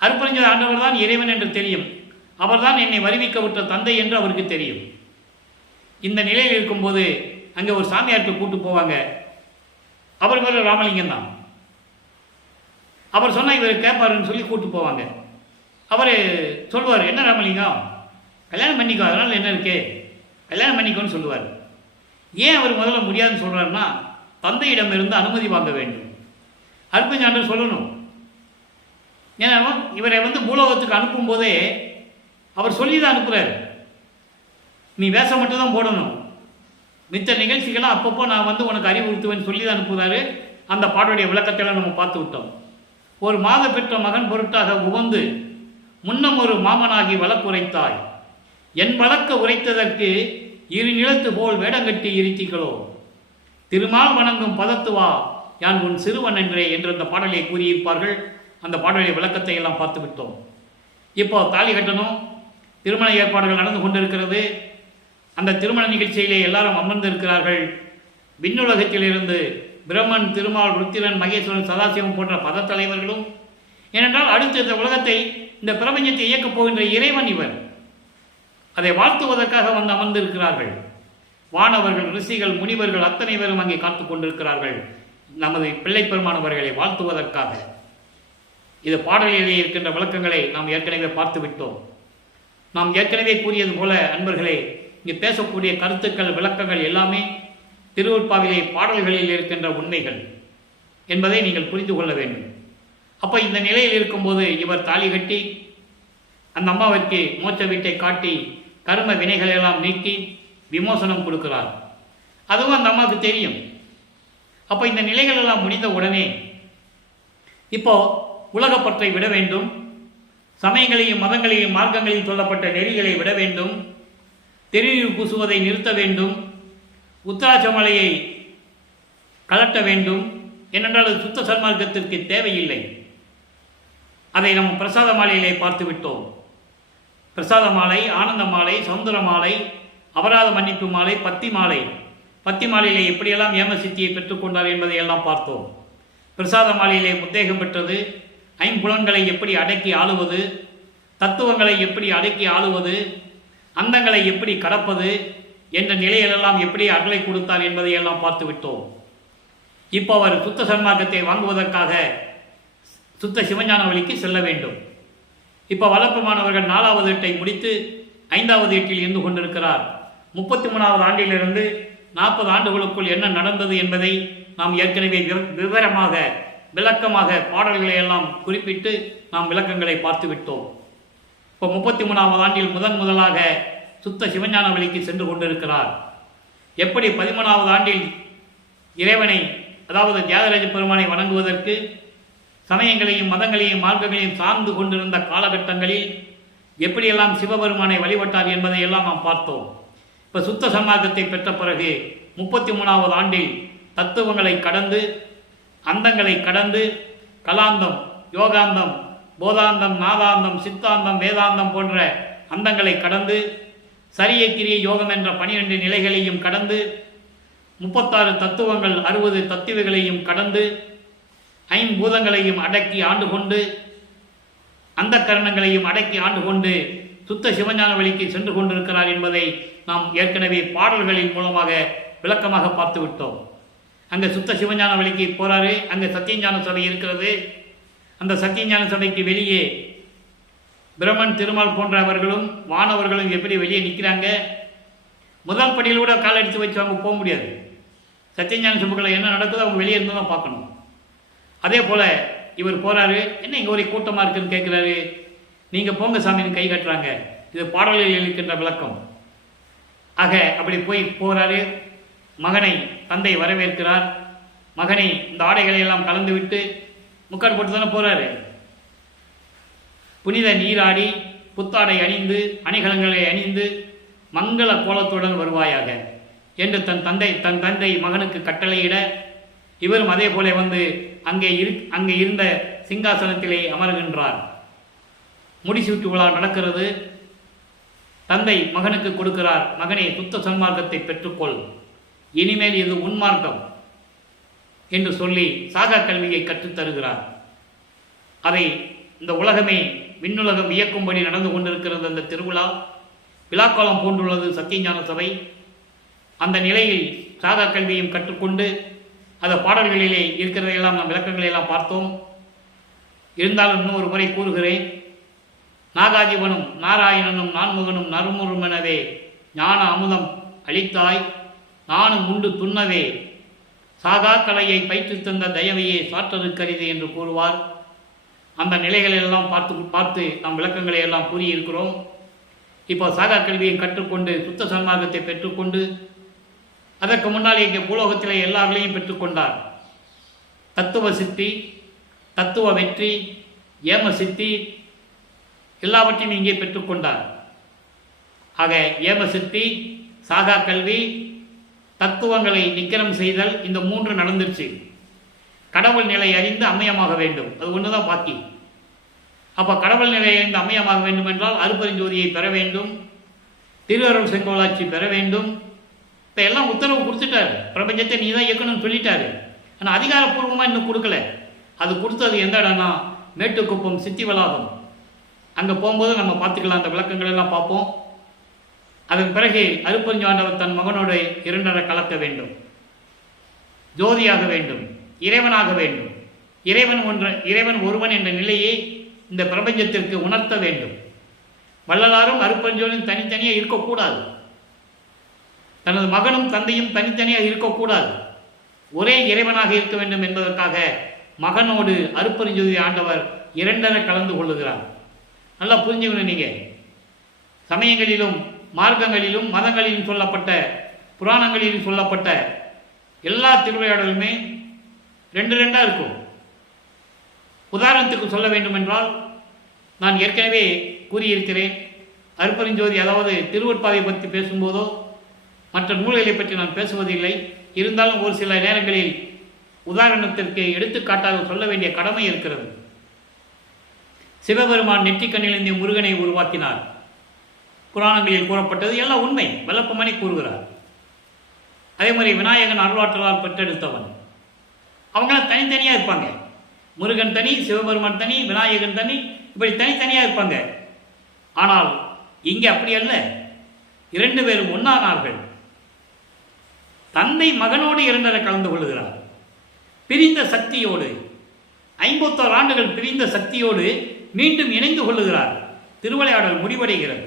அருப்பறிஞ்ச ஆண்டவர் தான் இறைவன் என்று தெரியும். அவர் தான் என்னை வருவிக்க விட்ட தந்தை என்று அவருக்கு தெரியும். இந்த நிலையில் இருக்கும்போது அங்கே ஒரு சாமியாருக்கு கூட்டு போவாங்க. அவர் பேர் ராமலிங்கம் தான். அவர் சொன்னால் இவர் கேட்பாருன்னு சொல்லி கூட்டு போவாங்க. அவர் சொல்லுவார், என்ன ராமலிங்கம், கல்யாணம் பண்ணிக்கோ, அதனால் என்ன இருக்கு, கல்யாணம் பண்ணிக்கோன்னு சொல்லுவார். ஏன் அவர் முதல்ல முடியாதுன்னு சொல்கிறாருன்னா, தந்தையிடமிருந்து அனுமதி வாங்க வேண்டும். அருப்பஞ்சாண்டர் சொல்லணும். ஏன்னா இவரை வந்து பூலோகத்துக்கு அனுப்பும்போதே அவர் சொல்லி தான் அனுப்புகிறார். நீ வேஷம் மட்டும் தான் போடணும், மித்த நிகழ்ச்சிகளாக அப்பப்போ நான் வந்து உனக்கு அறிவுறுத்துவேன்னு சொல்லி தான் அனுப்புகிறாரு. அந்த பாட்டுடைய விளக்கத்தெல்லாம் நம்ம பார்த்து விட்டோம். ஒரு மாத பெற்ற மகன் பொருட்டாக உகந்து முன்னம் ஒரு மாமனாகி வழக்குரைத்தாய், என் வழக்க உரைத்ததற்கு இரு நிலத்து போல் வேடங்கட்டி இருத்திகளோ, திருமால் வணங்கும் பதத்துவா யான் உன் சிறுவன் என்றே என்று அந்த பாடலை கூறியிருப்பார்கள். அந்த பாடலுடைய விளக்கத்தை எல்லாம் பார்த்து விட்டோம். இப்போ தாலி கட்டணும், திருமண ஏற்பாடுகள் நடந்து கொண்டிருக்கிறது. அந்த திருமண நிகழ்ச்சியிலே எல்லாரும் அமர்ந்திருக்கிறார்கள். விண்ணுலகத்திலிருந்து பிரம்மன், திருமால், ருத்திரன், மகேஸ்வரன், சதாசிவம் போன்ற பதத்தலைவர்களும், ஏனென்றால் அடுத்த இந்த உலகத்தை, இந்த பிரபஞ்சத்தை இயக்கப் போகின்ற இறைவன் இவர், அதை வாழ்த்துவதற்காக வந்து அமர்ந்திருக்கிறார்கள். வானவர்கள், ரிஷிகள், முனிவர்கள் அத்தனை பேரும் அங்கே காத்து கொண்டிருக்கிறார்கள், நமது பிள்ளை பெருமானவர்களை வாழ்த்துவதற்காக. இது பாடலிலே இருக்கின்ற விளக்கங்களை நாம் ஏற்கனவே பார்த்து விட்டோம். நாம் ஏற்கனவே கூறியது போல அன்பர்களே, இங்கே பேசக்கூடிய கருத்துக்கள், விளக்கங்கள் எல்லாமே திருவருட்பாவிலே பாடல்களில் இருக்கின்ற உண்மைகள் என்பதை நீங்கள் புரிந்து கொள்ள வேண்டும். அப்போ இந்த நிலையில் இருக்கும்போது இவர் தாலி கட்டி அந்த அம்மாவிற்கு மோட்ச வீட்டை காட்டி கர்ம வினைகள் எல்லாம் நீக்கி விமோசனம் கொடுக்கிறார். அதுவும் அந்த அம்மாவுக்கு தெரியும். அப்போ இந்த நிலைகள் எல்லாம் முடிந்த உடனே இப்போ உலகப்பற்றை விட வேண்டும், சமயங்களையும் மதங்களையும் மார்க்கங்களையும் சொல்லப்பட்ட நெறிகளை விட வேண்டும். திருநீர் பூசுவதை நிறுத்த வேண்டும். உத்தராட்ச மலையை கலட்ட வேண்டும். ஏனென்றால் அது சுத்த சன்மார்க்கத்திற்கு தேவையில்லை. அதை நாம் பிரசாத மாலையிலே பார்த்து விட்டோம். பிரசாத மாலை, ஆனந்த மாலை, சவுந்தர மாலை, அபராத மன்னிப்பு மாலை, பத்தி மாலையிலே எப்படியெல்லாம் ஏமசித்தியை பெற்றுக்கொண்டார் என்பதை எல்லாம் பார்த்தோம். பிரசாத மாலையிலே உத்தேகம் பெற்றது, ஐம்புலன்களை எப்படி அடக்கி ஆளுவது, தத்துவங்களை எப்படி அடக்கி ஆளுவது, அந்தங்களை எப்படி கடப்பது என்ற நிலையிலெல்லாம் எப்படி அருளை கொடுத்தார் என்பதை எல்லாம் பார்த்து விட்டோம். இப்போ அவர் சுத்த சன்மார்க்கத்தை வாங்குவதற்காக சுத்த சிவஞான வழிக்கு செல்ல வேண்டும். இப்போ வளர்ப்பமானவர்கள் 4வது எட்டை முடித்து 5வது எட்டில் இருந்து கொண்டிருக்கிறார். 33வது ஆண்டிலிருந்து 40 ஆண்டுகளுக்குள் என்ன நடந்தது என்பதை நாம் ஏற்கனவே விவரமாக விளக்கமாக பாடல்களை எல்லாம் குறிப்பிட்டு நாம் விளக்கங்களை பார்த்து விட்டோம். இப்போ 33வது ஆண்டில் முதலாக சுத்த சிவஞான வழிக்கு சென்று கொண்டிருக்கிறார். எப்படி 13வது ஆண்டில் இறைவனை, அதாவது தியாகராஜ பெருமானை வணங்குவதற்கு சமயங்களையும் மதங்களையும் மார்க்கங்களையும் சார்ந்து கொண்டிருந்த காலகட்டங்களில் எப்படியெல்லாம் சிவபெருமானை வழிபட்டார் என்பதை எல்லாம் நாம் பார்த்தோம். இப்போ சுத்த சன்மார்க்கத்தை பெற்ற பிறகு 33வது ஆண்டில் தத்துவங்களை கடந்து, அந்தங்களை கடந்து, கலாந்தம், யோகாந்தம், போதாந்தம், நாதாந்தம், சித்தாந்தம், வேதாந்தம் போன்ற அந்தங்களை கடந்து, சரிய கிரிய யோகம் என்ற 12 நிலைகளையும் கடந்து, 36 தத்துவங்கள் 60 தத்துவங்களையும் கடந்து, 5 பூதங்களையும் அடக்கி ஆண்டு கொண்டு, அந்த கரணங்களையும் அடக்கி ஆண்டு கொண்டு சுத்த சிவஞான வழிக்கு சென்று கொண்டிருக்கிறார் என்பதை நாம் ஏற்கனவே பாடல்களின் மூலமாக விளக்கமாக பார்த்து விட்டோம். அங்கே சுத்த சிவஞான வழிக்கு போறாரு. அங்கே சத்தியஞான சபை இருக்கிறது. அந்த சத்தியஞான சபைக்கு வெளியே பிரம்மன், திருமால் போன்றவர்களும் வானவர்களும் எப்படி வெளியே நிற்கிறாங்க. முதல் படியில் கூட கால் எடுத்து வச்சு அவங்க போக முடியாது. சத்தியஞான சபைகளில் என்ன நடக்குதோ அவங்க வெளியே இருந்து தான் பார்க்கணும். அதே போல் இவர் போகிறாரு. என்ன இங்கே ஒரே கூட்டமாக இருக்குன்னு கேட்குறாரு. நீங்கள் போங்க சாமின்னு கை கட்டுறாங்க. இது பாடலில் இருக்கின்ற விளக்கம். ஆக அப்படி போகிறாரு. மகனை தந்தை வரவேற்கிறார். மகனை இந்த ஆடைகளை எல்லாம் கலந்து விட்டு முக்காடு போட்டு தானே போகிறாரு. புனித நீராடி புத்தாடை அணிந்து அணிகலன்களை அணிந்து மங்கள கோலத்துடன் வருவாயாக என்று தன் தந்தை மகனுக்கு கட்டளையிட, இவரும் அதே போல வந்து அங்கே இருந்த சிங்காசனத்திலே அமர்கின்றார். முடிசூட்டு விழா நடக்கிறது. தந்தை மகனுக்கு கொடுக்கிறார். மகனே, சுத்த சன்மார்க்கத்தை பெற்றுக்கொள், இனிமேல் இது உன்மார்க்கம் என்று சொல்லி சாகா கல்வியை கற்றுத்தருகிறார். அதை இந்த உலகமே, விண்ணுலகம் வியக்கும்படி நடந்து கொண்டிருக்கிறது அந்த திருவிழா. விழாக்காலம் போன்றுள்ளது சத்தியஞான சபை. அந்த நிலையில் சாகா கல்வியும் கற்றுக்கொண்டு அந்த பாடல்களிலே இருக்கிறதையெல்லாம் நாம் விளக்கங்களையெல்லாம் பார்த்தோம். இருந்தாலும் இன்னொரு முறை கூறுகிறேன். நாகாதிபனும் நாராயணனும் நான்முகனும் நறுமுறுமெனவே ஞான அமுதம் அளித்தாய், நானும் உண்டு துண்ணவே சாகா கலையை பயிற்று தந்த தயவையே சாற்றதுக்கரிது என்று கூறுவார். அந்த நிலைகளெல்லாம் பார்த்து நாம் விளக்கங்களை எல்லாம் கூறியிருக்கிறோம். இப்போ சாகா கல்வியை கற்றுக்கொண்டு சுத்த சன்மார்க்கத்தை பெற்றுக்கொண்டு அதற்கு முன்னால் இங்கே பூலோகத்திலே எல்லாவர்களையும் பெற்றுக்கொண்டார். தத்துவ சித்தி, தத்துவ வெற்றி, ஏம சித்தி எல்லாவற்றையும் இங்கே பெற்றுக்கொண்டார். ஆக ஏம சித்தி, சாகா கல்வி, தத்துவங்களை நிக்கிரம் செய்தல், இந்த 3 நடந்துருச்சு. கடவுள் நிலை அறிந்து அம்மையமாக வேண்டும், அது ஒன்று தான் பாக்கி. அப்போ கடவுள் நிலை அறிந்து அம்மையமாக வேண்டும் என்றால் அருப்பெருஞ்சோதியை பெற வேண்டும், திருவருள் செங்கோலாட்சி பெற வேண்டும். இப்போ எல்லாம் உத்தரவு கொடுத்துட்டாரு. பிரபஞ்சத்தை நீ தான் இயக்கணும்னு சொல்லிட்டாரு. ஆனால் அதிகாரப்பூர்வமாக இன்னும் கொடுக்கல. அது கொடுத்தது எந்த இடம்னா மேட்டுக்குப்பம் சித்தி வளாகம். அங்கே போகும்போது நம்ம பார்த்துக்கலாம், அந்த விளக்கங்கள் எல்லாம் பார்ப்போம். அதன் பிறகு அருப்பெருஞ்சாண்டவர் தன் மகனோடு 2 கலக்க வேண்டும், ஜோதியாக வேண்டும், இறைவனாக வேண்டும். இறைவன் ஒருவன் என்ற நிலையை இந்த பிரபஞ்சத்திற்கு உணர்த்த வேண்டும். வள்ளலாரும் அருப்பெருஞ்சோதியும் தனித்தனியாக இருக்கக்கூடாது. தனது மகனும் தந்தையும் தனித்தனியாக இருக்கக்கூடாது. ஒரே இறைவனாக இருக்க வேண்டும் என்பதற்காக மகனோடு அருப்பெருஞ்சோதி ஆண்டவர் 2 கலந்து கொள்ளுகிறார். நல்லா புரிஞ்சுக்கணும். நீங்கள் சமயங்களிலும் மார்க்கங்களிலும் மதங்களிலும் சொல்லப்பட்ட, புராணங்களிலும் சொல்லப்பட்ட எல்லா திருவிளையாடலுமே 2 இருக்கும். உதாரணத்துக்கு சொல்ல வேண்டும் என்றால், நான் ஏற்கனவே கூறியிருக்கிறேன், அருட்பெருஞ்சோதி அதாவது திருவொற்பாவை பற்றி பேசும்போதோ மற்ற நூல்களை பற்றி நான் பேசுவதில்லை. இருந்தாலும் ஒரு சில நேரங்களில் உதாரணத்திற்கு எடுத்துக்காட்டாக சொல்ல வேண்டிய கடமை இருக்கிறது. சிவபெருமான் நெற்றிக்கண்ணிலிருந்து முருகனை உருவாக்கினார். புராணங்களில் கூறப்பட்டது எல்லாம் உண்மை. வல்லப்பமணி கூறுகிறார். அதே மாதிரி விநாயகன் அருளாற்றலால் பெற்றெடுத்தவன். அவங்களாம் தனித்தனியாக இருப்பாங்க. முருகன் தனி, சிவபெருமான் தனி, விநாயகன் தனி, இப்படி தனித்தனியாக இருப்பாங்க. ஆனால் இங்கே அப்படி அல்ல. 2 பேரும் ஒன்றானார்கள். தந்தை மகனோடு இரண்டரை கலந்து கொள்கிறார். பிரிந்த சக்தியோடு 51 ஆண்டுகள் பிரிந்த சக்தியோடு மீண்டும் இணைந்து கொள்ளுகிறார். திருவிளையாடல் முடிவடைகிறது.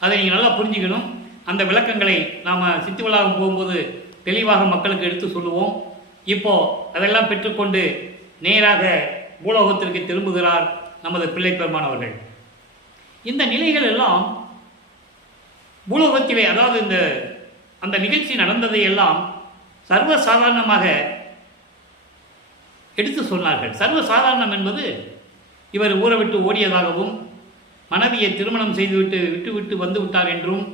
அதை நீங்கள் நல்லா புரிஞ்சுக்கணும். அந்த விளக்கங்களை நாம் சித்தி விழாவுக்கு போகும்போது தெளிவாக மக்களுக்கு எடுத்து சொல்லுவோம். இப்போ அதெல்லாம் பெற்றுக்கொண்டு நேராக பூலோகத்திற்கு திரும்புகிறார் நமது பிள்ளை பெருமான் அவர்கள். இந்த நிலைகள் எல்லாம் பூலோகத்திலே, அதாவது அந்த நிகழ்ச்சி நடந்ததை எல்லாம் சர்வசாதாரணமாக எடுத்து சொன்னார்கள். சர்வசாதாரணம் என்பது இவர் ஊரை விட்டு ஓடியதாகவும், மனைவியை திருமணம் செய்துவிட்டு விட்டு வந்து விட்டார் என்றும்,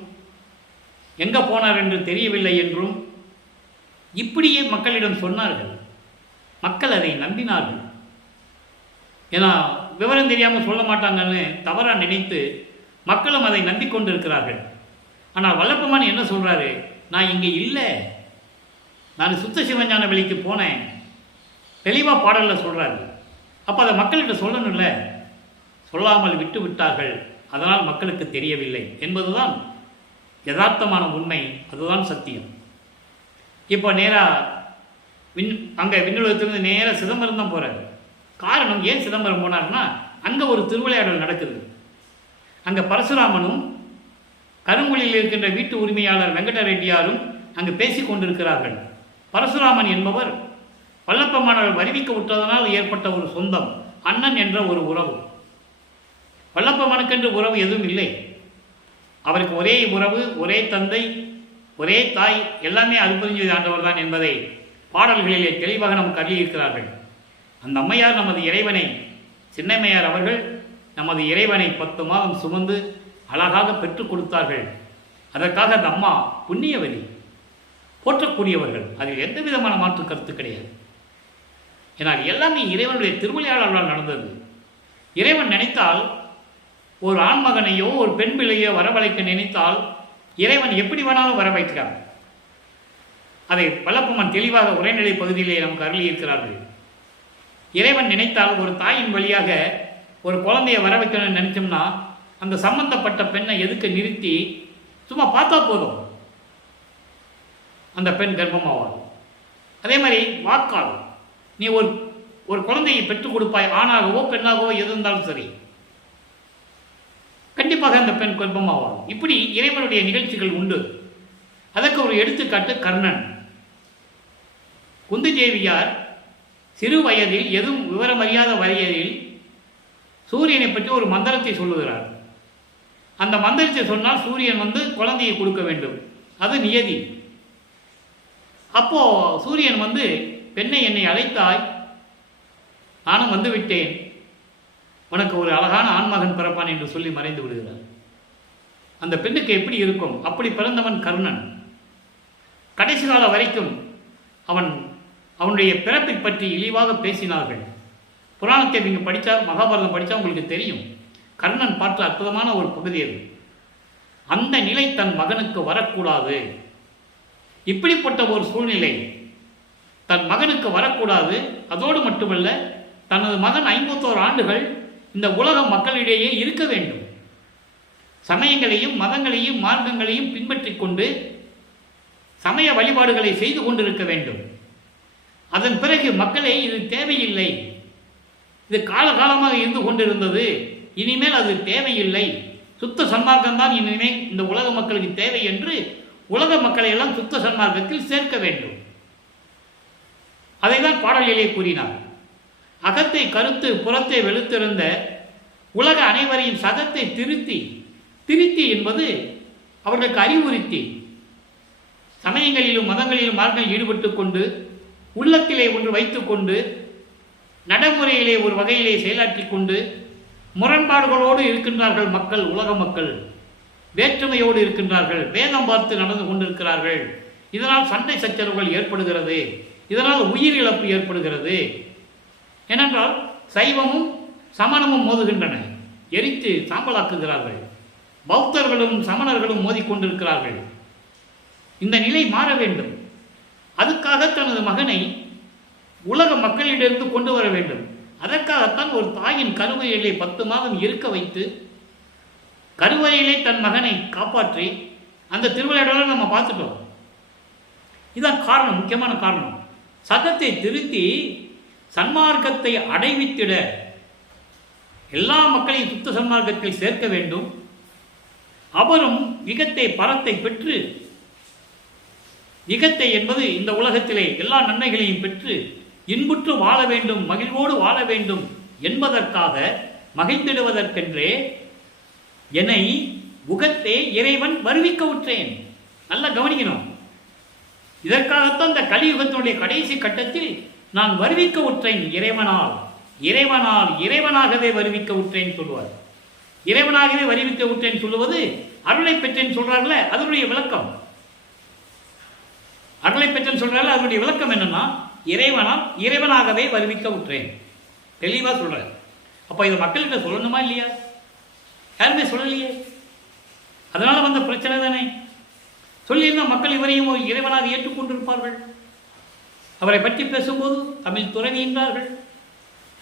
எங்கே போனார் என்று தெரியவில்லை என்றும் இப்படியே மக்களிடம் சொன்னார்கள். மக்கள் அதை நம்பினார்கள். ஏன்னா விவரம் தெரியாமல் சொல்ல மாட்டாங்கன்னு தவறாக நினைத்து மக்களும் அதை நம்பிக்கொண்டிருக்கிறார்கள். ஆனால் வல்லப்பமான் என்ன சொல்கிறாரு? நான் இங்கே இல்லை, நான் சுத்த சிவஞான வெளிக்கு போனேன், தெளிவாக பாடலில் சொல்கிறாரு. அப்போ அதை மக்கள்கிட்ட சொல்லணும்ல, சொல்லாமல் விட்டு விட்டார்கள். அதனால் மக்களுக்கு தெரியவில்லை என்பதுதான் யதார்த்தமான உண்மை. அதுதான் சத்தியம். இப்போ நேராக அங்கே விண்ணுலகத்திலிருந்து நேராக சிதம்பரம் தான் போகிறார். காரணம், ஏன் சிதம்பரம் போனார்னா, அங்கே ஒரு திருவிளையாடல் நடக்குது. அங்கே பரசுராமனும் கருங்குழியில் இருக்கின்ற வீட்டு உரிமையாளர் வெங்கட ரெட்டியாரும் அங்கு பேசி கொண்டிருக்கிறார்கள். பரசுராமன் என்பவர் வல்லப்பமானவர் வருவிக்க விட்டதனால் ஏற்பட்ட ஒரு சொந்தம், அண்ணன் என்ற ஒரு உறவு. வல்லப்பமானுக்கென்று உறவு எதுவும் இல்லை. அவருக்கு ஒரே உறவு, ஒரே தந்தை, ஒரே தாய், எல்லாமே அருட்பெருஞ்சோதி ஆண்டவர் தான் என்பதை பாடல்களிலே தெளிவாக நமக்கு அள்ளியிருக்கிறார்கள். அந்த அம்மையார் நமது இறைவனை, சின்னம்மையார் அவர்கள் நமது இறைவனை 10 மாதம் சுமந்து அழகாக பெற்றுக் கொடுத்தார்கள். அதற்காக அந்த அம்மா புண்ணியவதி, போற்றக்கூடியவர்கள். அதில் எந்த விதமான மாற்று கருத்து கிடையாது. ஏன்னால் எல்லாமே இறைவனுடைய திருவிளையாடலால் நடந்தது. இறைவன் நினைத்தால் ஒரு ஆண்மகனையோ ஒரு பெண் பிள்ளையோ வரவழைக்க நினைத்தால் இறைவன் எப்படி வேணாலும் வர வைக்கிறார். அதை வல்லப்பமான் தெளிவாக உரைநிலை பகுதியிலே நமக்கு அருளி இருக்கிறார்கள். இறைவன் நினைத்தால் ஒரு தாயின் வழியாக ஒரு குழந்தையை வர வைக்கணும்னு நினைச்சோம்னா அந்த சம்பந்தப்பட்ட பெண்ணை எதுக்கு நிறுத்தி சும்மா பார்த்தா போதும், அந்த பெண் கர்ப்பமாவாள். அதே மாதிரி வாக்கால் நீ ஒரு குழந்தையை பெற்றுக் கொடுப்பாய், ஆணாகவோ பெண்ணாகவோ எது இருந்தாலும் சரி, கண்டிப்பாக அந்த பெண் கர்ப்பமாவாள். இப்படி இறைவனுடைய நிகழ்ச்சிகள் உண்டு. அதற்கு ஒரு எடுத்துக்காட்டு கர்ணன். குந்தி தேவியார் சிறு வயதில், எதுவும் விவரமறியாத வயதில் சூரியனை பற்றி ஒரு மந்திரத்தை சொல்லுகிறார். அந்த மந்திரத்தை சொன்னால் சூரியன் வந்து குழந்தையை கொடுக்க வேண்டும், அது நியதி. அப்போ சூரியன் வந்து, பெண்ணை என்னை அழைத்தாய், நானும் வந்து விட்டேன், உனக்கு ஒரு அழகான ஆண்மகன் பிறப்பான் என்று சொல்லி மறைந்து விடுகிறார். அந்த பெண்ணுக்கு எப்படி இருக்கும்? அப்படி பிறந்தவன் கர்ணன். கடைசி காலம் வரைக்கும் அவனுடைய பிறப்பை பற்றி இழிவாக பேசினார்கள். புராணத்தை நீங்கள் படித்தா, மகாபாரதம் படித்தா உங்களுக்கு தெரியும். கர்ணன் பார்த்த அற்புதமான ஒரு பகுதி அது. அந்த நிலை தன் மகனுக்கு வரக்கூடாது. இப்படிப்பட்ட ஒரு சூழ்நிலை தன் மகனுக்கு வரக்கூடாது. அதோடு மட்டுமல்ல, தனது மகன் 51 ஆண்டுகள் இந்த உலக மக்களிடையே இருக்க வேண்டும். சமயங்களையும் மதங்களையும் மார்க்கங்களையும் பின்பற்றி கொண்டு சமய வழிபாடுகளை செய்து கொண்டிருக்க வேண்டும். அதன் பிறகு மக்களே, இது தேவையில்லை, இது காலகாலமாக இருந்து கொண்டிருந்தது, இனிமேல் அது தேவையில்லை, சுத்த சன்மார்க்கம்தான் இனிமேல் இந்த உலக மக்களுக்கு தேவை என்று உலக மக்களை எல்லாம் சுத்த சன்மார்க்கத்தில் சேர்க்க வேண்டும். அதைதான் பாடலிலே கூறினார். அகத்தை கருத்து புறத்தை வெளுத்திருந்த உலக அனைவரையும் சகத்தை திருத்தி என்பது அவர்களுக்கு அறிவுறுத்தி, சமயங்களிலும் மதங்களிலும் மார்க்கம் ஈடுபட்டு கொண்டு உள்ளத்திலே ஒன்று வைத்துக்கொண்டு நடைமுறையிலே ஒரு வகையிலே செயலாற்றி கொண்டு முரண்பாடுகளோடு இருக்கின்றார்கள் மக்கள், உலக மக்கள் வேற்றுமையோடு இருக்கின்றார்கள், வேதம் பார்த்து நடந்து கொண்டிருக்கிறார்கள். இதனால் சண்டை சச்சரவுகள் ஏற்படுகிறது, இதனால் உயிரிழப்பு ஏற்படுகிறது. ஏனென்றால் சைவமும் சமணமும் மோதுகின்றன, எரித்து சாம்பலாக்குகிறார்கள். பௌத்தர்களும் சமணர்களும் மோதிக்கொண்டிருக்கிறார்கள். இந்த நிலை மாற வேண்டும். அதுக்காக தனது மகனை உலக மக்களிடமிருந்து கொண்டு வர வேண்டும். அதற்காகத்தான் ஒரு தாயின் கருவறையிலே 10 மாதம் இருக்க வைத்து கருவறையிலே தன் மகனை காப்பாற்றி அந்த திருவிளையாடலை நம்ம பார்த்துட்டோம். இதுதான் காரணம், முக்கியமான காரணம். சட்டத்தை திருத்தி சன்மார்க்கத்தை அடைவித்திட எல்லா மக்களையும் சுத்த சன்மார்க்கத்தில் சேர்க்க வேண்டும். அவரும் இகத்தை பரத்தை பெற்று, இகத்தை என்பது இந்த உலகத்திலே எல்லா நன்மைகளையும் பெற்று இன்புற்று வாழ வேண்டும், மகிழ்வோடு வாழ வேண்டும் என்பதற்காக, மகிழ்ந்திடுவதற்கென்றே என்னை உகத்தே இறைவன் வருவிக்க உற்றேன். நல்லா கவனிக்கணும். இதற்காகத்தான் இந்த கலியுகத்தினுடைய கடைசி கட்டத்தில் நான் வருவிக்க உற்றேன். இறைவனால் இறைவனால் இறைவனாகவே வருவிக்க உற்றேன் சொல்லுவார். இறைவனாகவே வருவிக்க உற்றேன் சொல்லுவது அருளை பெற்றேன் சொல்றாங்களே, அதனுடைய விளக்கம். அருளை பெற்றேன் சொல்றாங்க, அதனுடைய விளக்கம் என்னன்னா, இறைவனால் இறைவனாகவே வருவிக்க உற்றேன். தெளிவா சொல்ற. அப்ப இதை மக்கள்கிட்ட சொல்லணுமா இல்லையா? யாருமே சொல்லலையே. அதனால வந்த பிரச்சனை தானே. சொல்லியிருந்தா மக்கள் இவரையும் இறைவனாக ஏற்றுக்கொண்டிருப்பார்கள். அவரை பற்றி பேசும்போது தமிழ் துறவி என்றார்கள்,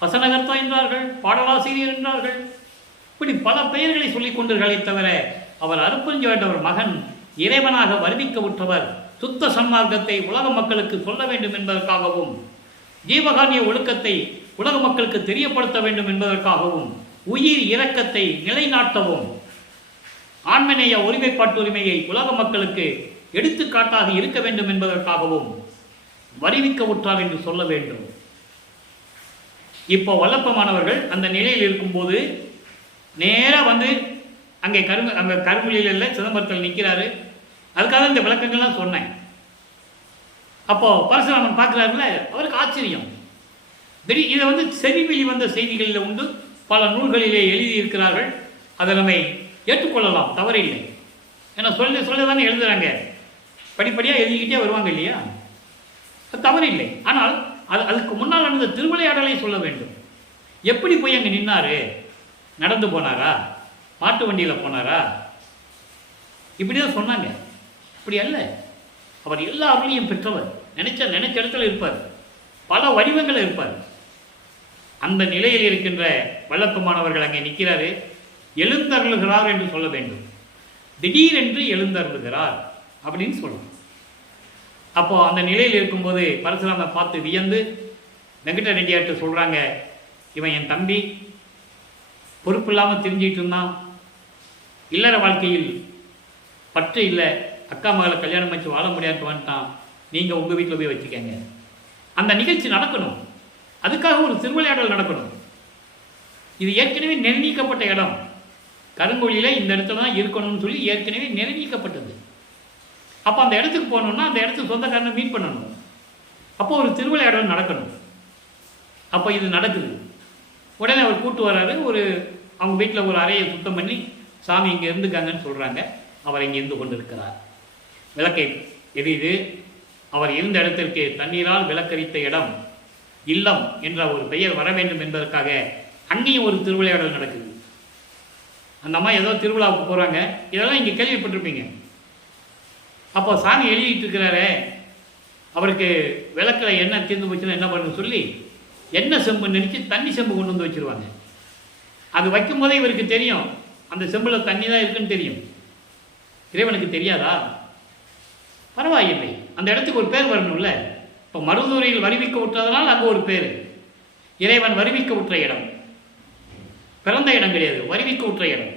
வசனகர்த்தா என்றார்கள், பாடலாசிரியர் என்றார்கள், இப்படி பல பெயர்களை சொல்லிக் கொண்டீர்களே தவிர அவர் அருப்பஞ்சு வேண்டவர் மகன் இறைவனாக வருவிக்க உற்றவர், சுத்த சன்மார்க்கத்தை உலக மக்களுக்கு சொல்ல வேண்டும் என்பதற்காகவும், ஜீவகாரிய ஒழுக்கத்தை உலக மக்களுக்கு தெரியப்படுத்த வேண்டும் என்பதற்காகவும், உயிர் இரக்கத்தை நிலைநாட்டவும், ஆண்மநேய ஒருமைப்பாட்டு உரிமையை உலக மக்களுக்கு எடுத்துக்காட்டாக இருக்க வேண்டும் என்பதற்காகவும் வருவிக்க உற்றார் என்று சொல்ல வேண்டும். இப்போ வல்லப்பமானவர்கள் அந்த நிலையில் இருக்கும்போது நேராக வந்து அங்கே கருமொழியில் இல்லை, சிதம்பரத்தில் நிற்கிறாரு. அதுக்காக இந்த விளக்கங்கள்லாம் சொன்னேன். அப்போ பரசுராமன் பார்க்குறாருல, அவருக்கு ஆச்சரியம். இதை வந்து செவிவெளி வந்த செய்திகளில் உண்டு, பல நூல்களிலே எழுதியிருக்கிறார்கள். அதை நம்ம ஏற்றுக்கொள்ளலாம், தவறில்லை. ஏன்னா சொல்ல தானே எழுதுறாங்க, படிப்படியாக எழுதிக்கிட்டே வருவாங்க இல்லையா, அது தவறில்லை. ஆனால் அதுக்கு முன்னால் நடந்த திருவிளையாடலை சொல்ல வேண்டும். எப்படி போய் அங்கே நின்னாரு? நடந்து போனாரா? மாட்டு வண்டியில் போனாரா? இப்படிதான் சொன்னாங்க. இப்படி அல்ல. அவர் எல்லா அருளையும் பெற்றவர். நினைச்ச இடத்துல இருப்பார், பல வடிவங்கள் இருப்பார். அந்த நிலையில் இருக்கின்ற வல்லப்பமானவர்கள் அங்கே நிற்கிறாரு. எழுந்தருளுகிறார் என்று சொல்ல வேண்டும். திடீரென்று எழுந்தருளுகிறார் அப்படின்னு சொல்லணும். அப்போ அந்த நிலையில் இருக்கும்போது பரசுராமனை பார்த்து வியந்து வெங்கட ரெட்டியார்ட்ட சொல்றாங்க, இவன் என் தம்பி, பொறுப்பு இல்லாமல் தெரிஞ்சிட்டு இருந்தான், இல்லற வாழ்க்கையில் பற்று இல்லை, அக்கா மகளை கல்யாணம் வச்சு வாழ முடியாது வந்துட்டான், நீங்கள் உங்கள் வீட்டில் போய் வச்சுக்கங்க. அந்த நிகழ்ச்சி நடக்கணும், அதுக்காக ஒரு திருவிளையாடல் நடக்கணும். இது ஏற்கனவே நிர்ணயிக்கப்பட்ட இடம். கருங்கோழியில் இந்த இடத்துல தான் இருக்கணும்னு சொல்லி ஏற்கனவே நிர்ணயிக்கப்பட்டது. அப்போ அந்த இடத்துக்கு போகணுன்னா அந்த இடத்துக்கு சொந்தக்காரனை மீட் பண்ணணும். அப்போ ஒரு திருவிளையாடல் நடக்கணும். அப்போ இது நடக்குது. உடனே அவர் கூட்டு வர்றாரு. அவங்க வீட்டில் ஒரு அறையை சுத்தம் பண்ணி, சாமி இங்கே இருந்துக்காங்கன்னு சொல்கிறாங்க. அவர் இங்கே இருந்து கொண்டு இருக்கிறார். விளக்கை எரியுது. அவர் இருந்த இடத்திற்கு தண்ணீரால் விளக்கரித்த இடம் இல்லம் என்ற ஒரு பெயர் வர வேண்டும் என்பதற்காக அங்கேயும் ஒரு திருவிளையாடல் நடக்குது. அந்த அம்மா ஏதோ திருவிழாவுக்கு போகிறாங்க. இதெல்லாம் இங்கே கேள்விப்பட்டிருப்பீங்க. அப்போ சாமி எழுதிட்டு இருக்கிறாரே, அவருக்கு விளக்கில் எண்ணெய் தீர்ந்து போச்சுன்னா என்ன பண்ணு சொல்லி எண்ணெய் செம்பு நினைச்சு தண்ணி செம்பு கொண்டு வந்து வச்சுருவாங்க. அது வைக்கும் போதே இவருக்கு தெரியும் அந்த செம்பில் தண்ணி தான் இருக்குன்னு தெரியும். இறைவனுக்கு தெரியாதா? பரவாயில்லை, அந்த இடத்துக்கு ஒரு பேர் வரணும்ல. இப்போ மருதூரையில் வருவிக்க விட்டதனால் அங்கே ஒரு பேர். இறைவன் வருவிக்க விட்ட இடம், பிறந்த இடம் கிடையாது, வருவிக்க விட்ட இடம்.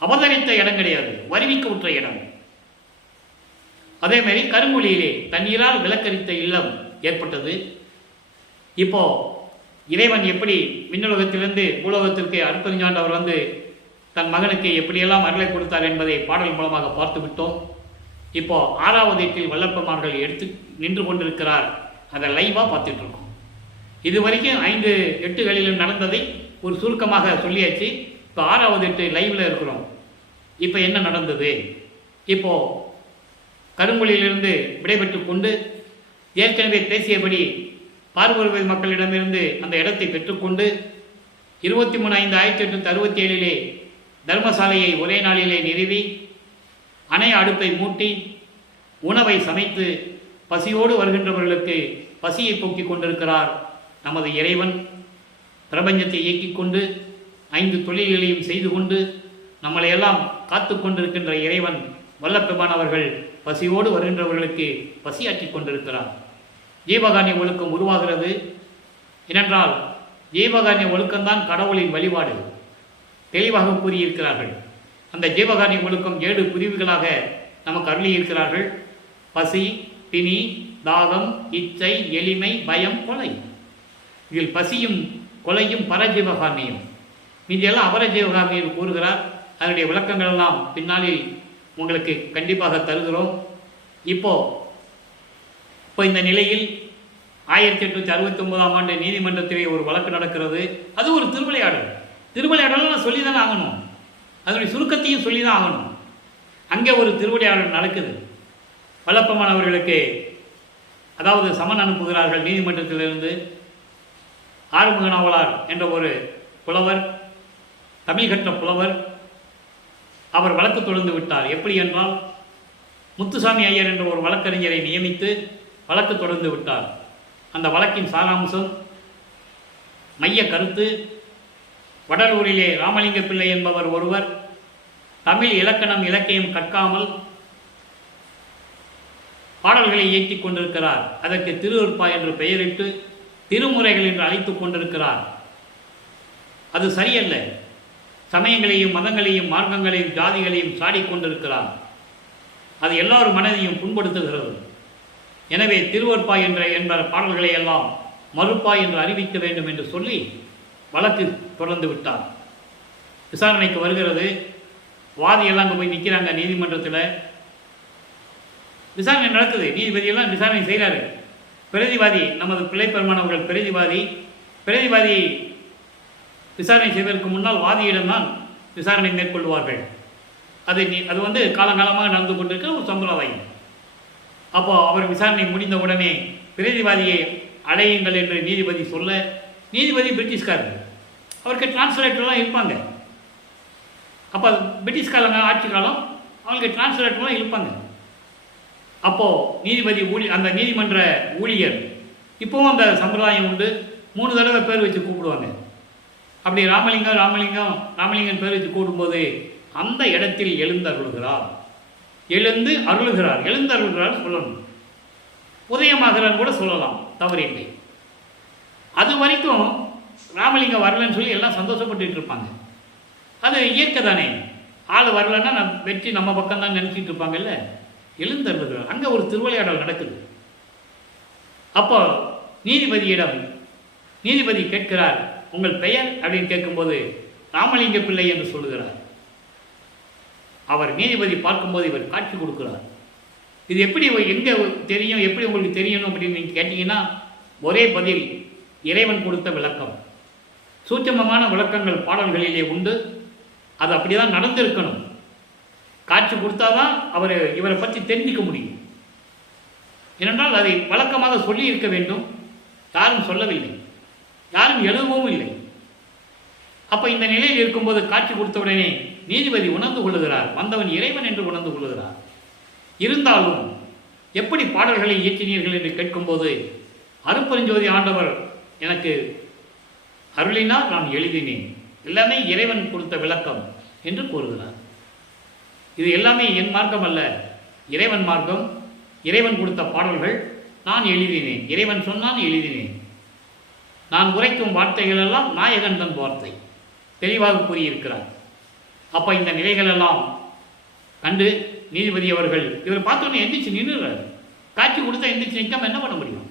அவதரித்த இடம் கிடையாது, வருவிக்க விட்ட இடம். அதே மாதிரி கருமொழியிலே தண்ணீரால் விளக்கரித்த இல்லம் ஏற்பட்டது. இப்போ இறைவன் எப்படி விண்ணுலகத்திலிருந்து பூலோகத்திற்கு அருட்பெருஞ்சாண்டவர் வந்து தன் மகனுக்கு எப்படியெல்லாம் அருளை கொடுத்தார் என்பதை பாடல் மூலமாக பார்த்து விட்டோம். இப்போ 6வது எட்டில் வல்லப்பமார்கள் எடுத்து நின்று கொண்டிருக்கிறார். அதை லைவாக பார்த்துட்டு இருக்கோம். இது வரைக்கும் 5 எட்டுகளிலும் நடந்ததை ஒரு சுருக்கமாக சொல்லியாச்சு. இப்போ 6வது 8 லைவில் இருக்கிறோம். இப்போ என்ன நடந்தது? இப்போது கருங்கொழியிலிருந்து விடைபெற்று கொண்டு ஏற்கனவே பேசியபடி பார்வர்வதி மக்களிடமிருந்து அந்த இடத்தை பெற்றுக்கொண்டு 23/5/1867 தர்மசாலையை ஒரே நாளிலே நிறுவி அணைய அடுப்பை மூட்டி உணவை சமைத்து பசியோடு வருகின்றவர்களுக்கு பசியை போக்கிக் கொண்டிருக்கிறார் நமது இறைவன். பிரபஞ்சத்தை இயக்கிக் கொண்டு 5 தொழில்களையும் செய்து கொண்டு நம்மளையெல்லாம் காத்து கொண்டிருக்கின்ற இறைவன் வல்லப்பெருமானவர்கள் பசியோடு வருகின்றவர்களுக்கு பசியாற்றி கொண்டிருக்கிறார். ஜீவகாருண்ய ஒழுக்கம் உருவாகிறது. ஏனென்றால் ஜீவகாருண்ய ஒழுக்கம்தான் கடவுளின் வழிபாடு தெளிவாக கூறியிருக்கிறார்கள். அந்த ஜீவகாருண்ய ஒழுக்கம் 7 பிரிவுகளாக நமக்கு அருளியிருக்கிறார்கள். பசி, பிணி, தாகம், இச்சை, எளிமை, பயம், கொலை. இதில் பசியும் கொலையும் பரஜீவகாருண்யம், மீதியெல்லாம் அபரஜீவகாருண்யம் கூறுகிறார். அதனுடைய விளக்கங்கள் எல்லாம் பின்னாளில் உங்களுக்கு கண்டிப்பாக தருகிறோம். இப்போ இந்த நிலையில் 1869ஆம் ஆண்டு நீதிமன்றத்திலே ஒரு வழக்கு நடக்கிறது. அது ஒரு திருவிளையாடல். திருவிளையாடல் நான் சொல்லி தானே ஆகணும், அதனுடைய சுருக்கத்தையும் சொல்லி தான் ஆகணும். அங்கே ஒரு திருவிளையாடல் நடக்குது. வல்லப்பெருமானவர்களுக்கு அதாவது சமன் அனுப்புகிறார்கள் நீதிமன்றத்திலிருந்து. ஆறுமுக நாவலார் என்ற ஒரு புலவர், தமிழ் கற்ற புலவர், அவர் வழக்கு தொடர்ந்து விட்டார். எப்படி என்றால் முத்துசாமி ஐயர் என்ற ஒரு வழக்கறிஞரை நியமித்து வழக்கு தொடர்ந்து விட்டார். அந்த வழக்கின் சாராம்சம், மைய கருத்து, வடலூரிலே ராமலிங்க பிள்ளை என்பவர் ஒருவர் தமிழ் இலக்கணம் இலக்கியம் கற்காமல் பாடல்களை இயக்கிக் கொண்டிருக்கிறார். அதற்கு திருவருட்பா என்று பெயரிட்டு திருமுறைகள் என்று அழைத்துக் கொண்டிருக்கிறார். அது சரியல்ல. சமயங்களையும் மதங்களையும் மார்க்கங்களையும் ஜாதிகளையும் சாடிக்கொண்டிருக்கிறார். அது எல்லாரும் மனதையும் புண்படுத்துகிறது. எனவே திருவருட்பா என்ற பாடல்களை எல்லாம் மறுப்பா என்று அறிவிக்க வேண்டும் என்று சொல்லி வழக்கு தொடர்ந்து விட்டார். விசாரணைக்கு வருகிறது. வாதியெல்லாம் அங்கே போய் நிற்கிறாங்க நீதிமன்றத்தில். விசாரணை நடக்குது. நீதிபதியெல்லாம் விசாரணை செய்கிறாரு. பிரதிவாதி நமது பிள்ளைப்பெருமான் அவர்கள் பிரதிவாதி விசாரணை செய்வதற்கு முன்னால் வாதியிடம்தான் விசாரணை மேற்கொள்வார்கள். அது காலங்காலமாக நடந்து கொண்டிருக்கிற ஒரு சம்பிரதாயம். அப்போ அவர் விசாரணை முடிந்த உடனே பிரதிவாதியை அடையுங்கள் என்று நீதிபதி சொல்ல, நீதிபதி பிரிட்டிஷ்காரர், அவருக்கு டிரான்ஸ்லேட்டர்லாம் இருப்பாங்க. அப்போ பிரிட்டிஷ் ஆட்சி காலம், அவங்களுக்கு டிரான்ஸ்லேட்டர்லாம் இருப்பாங்க. அப்போது நீதிபதி அந்த நீதிமன்ற ஊழியர், இப்போவும் அந்த சம்பிரதாயம் உண்டு, 3 தடவை பேர் வச்சு கூப்பிடுவாங்க. அப்படி ராமலிங்கம் பேர் வச்சு கூடும்போது அந்த இடத்தில் எழுந்தருள்கிறார் சொல்லணும். உதயமாகிறான்னு கூட சொல்லலாம், தவறில்லை. அது வரைக்கும் ராமலிங்கம் வரலன்னு சொல்லி எல்லாம் சந்தோஷப்பட்டு இருப்பாங்க. அது இயற்கை தானே. ஆள் வரலன்னா வெற்றி நம்ம பக்கம் தான் நினச்சிட்டு இருப்பாங்கல்ல. எழுந்தருள்கிறார். அங்கே ஒரு திருவிளையாடல் நடக்குது. அப்போ நீதிபதி கேட்கிறார், உங்கள் பெயர் அப்படின்னு கேட்கும்போது ராமலிங்க பிள்ளை என்று சொல்லுகிறார். அவர் நீதிபதி பார்க்கும்போது இவர் காட்சி கொடுக்கிறார். இது எப்படி எங்கே தெரியும், எப்படி உங்களுக்கு தெரியணும் அப்படின்னு நீங்கள் கேட்டீங்கன்னா ஒரே பதில், இறைவன் கொடுத்த விளக்கம். சூட்சமமான விளக்கங்கள் பாடல்களிலே உண்டு. அது அப்படி தான் நடந்திருக்கணும். காட்சி கொடுத்தாதான் இவரை பற்றி தெரிஞ்சிக்க முடியும். ஏனென்றால் அதை வழக்கமாக சொல்லி இருக்க வேண்டும். யாரும் சொல்லவில்லை, யாரும் எழுதவும் இல்லை. அப்போ இந்த நிலையில் இருக்கும்போது காட்சி கொடுத்தவுடனே நீதிபதி உணர்ந்து கொள்ளுகிறார், வந்தவன் இறைவன் என்று உணர்ந்து கொள்ளுகிறார். இருந்தாலும் எப்படி பாடல்களை இயற்றினீர்கள் என்று கேட்கும்போது, அருட்பெருஞ்சோதி ஆண்டவர் எனக்கு அருளினால் நான் எழுதினேன், எல்லாமே இறைவன் கொடுத்த விளக்கம் என்று கூறுகிறார். இது எல்லாமே என் மார்க்கம் அல்ல, இறைவன் மார்க்கம். இறைவன் கொடுத்த பாடல்கள் நான் எழுதினேன், இறைவன் சொன்னான் எழுதினேன். நான் உரைக்கும் வார்த்தைகள் எல்லாம் நாயகன் தன் வார்த்தை, தெளிவாக கூறியிருக்கிறார். அப்போ இந்த நிலைகள் எல்லாம் கண்டு நீதிபதி அவர்கள் இவர் பார்த்தோன்னே எந்திரிச்சு நின்றுறாரு. காட்சி கொடுத்தா எந்திரிச்சு நிற்காம என்ன பண்ண முடியும்?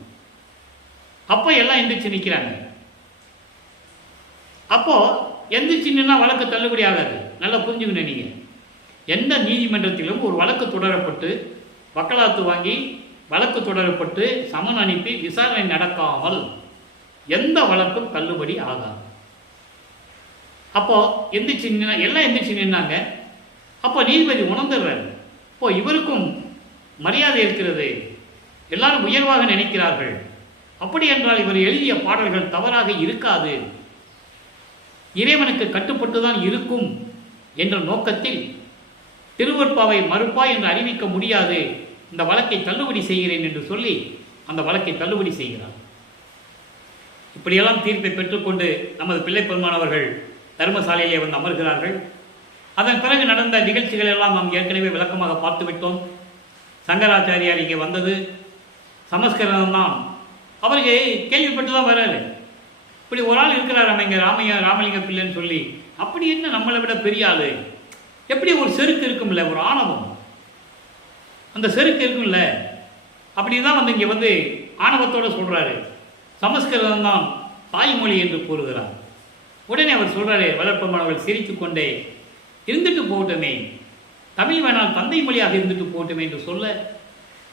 அப்போ எல்லாம் எந்திரிச்சு நிற்கிறாங்க. அப்போ எந்திரிச்சு நின்னா வழக்கு தள்ளுபடி ஆகாது. நல்லா புரிஞ்சுக்கணும். நீங்கள் எந்த நீதிமன்றத்திலும் ஒரு வழக்கு தொடரப்பட்டு வக்காலத்து வாங்கி வழக்கு தொடரப்பட்டு சமன் அனுப்பி விசாரணை நடக்காமல் எந்த வழக்கும் தள்ளுபடி ஆகாது. அப்போது எந்திரிச்சு நின்னா எல்லாம் எந்திரிச்சு நின்னாங்க. அப்போ நீதிபதி உணர்ந்துடுறார், இப்போ இவருக்கும் மரியாதை இருக்கிறது, எல்லாரும் உயர்வாக நினைக்கிறார்கள், அப்படி என்றால் இவர் எழுதிய பாடல்கள் தவறாக இருக்காது, இறைவனுக்கு கட்டுப்பட்டு தான் இருக்கும் என்ற நோக்கத்தில் திருவருட்பாவை மறுப்பா என்று அறிவிக்க முடியாது, இந்த வழக்கை தள்ளுபடி செய்கிறேன் என்று சொல்லி அந்த வழக்கை தள்ளுபடி செய்கிறார். இப்படியெல்லாம் தீர்ப்பை பெற்றுக்கொண்டு நமது பிள்ளை பெருமான் அவர்கள் தர்மசாலையிலே வந்து அமர்கிறார்கள். அதன் பிறகு நடந்த நிகழ்ச்சிகள் எல்லாம் நாம் ஏற்கனவே விளக்கமாக பார்த்து விட்டோம். சங்கராச்சாரியார் இங்கே வந்தது சமஸ்கிருதம் தான், அவருக்கு கேள்விப்பட்டு தான் வராரு. இப்படி ஒரு ஆள் இருக்கிறார் நம்ம இங்கே ராமலிங்க பிள்ளைன்னு சொல்லி, அப்படி என்ன நம்மளை விட பெரிய ஆள், எப்படி ஒரு செருக்கு இருக்கும்ல, ஒரு ஆணவம், அந்த செருக்கு இருக்கும்ல, அப்படி தான் வந்து இங்கே வந்து ஆணவத்தோடு சொல்கிறாரு சமஸ்கிருதம் தான் தாய்மொழி என்று கூறுகிறார். உடனே அவர் சொல்கிறாரு, வளர்ப்பமானவர்கள் சிரித்து கொண்டே இருந்துட்டு போகட்டுமே, தமிழ் வேணால் தந்தை மொழியாக இருந்துட்டு போகட்டுமே என்று சொல்ல,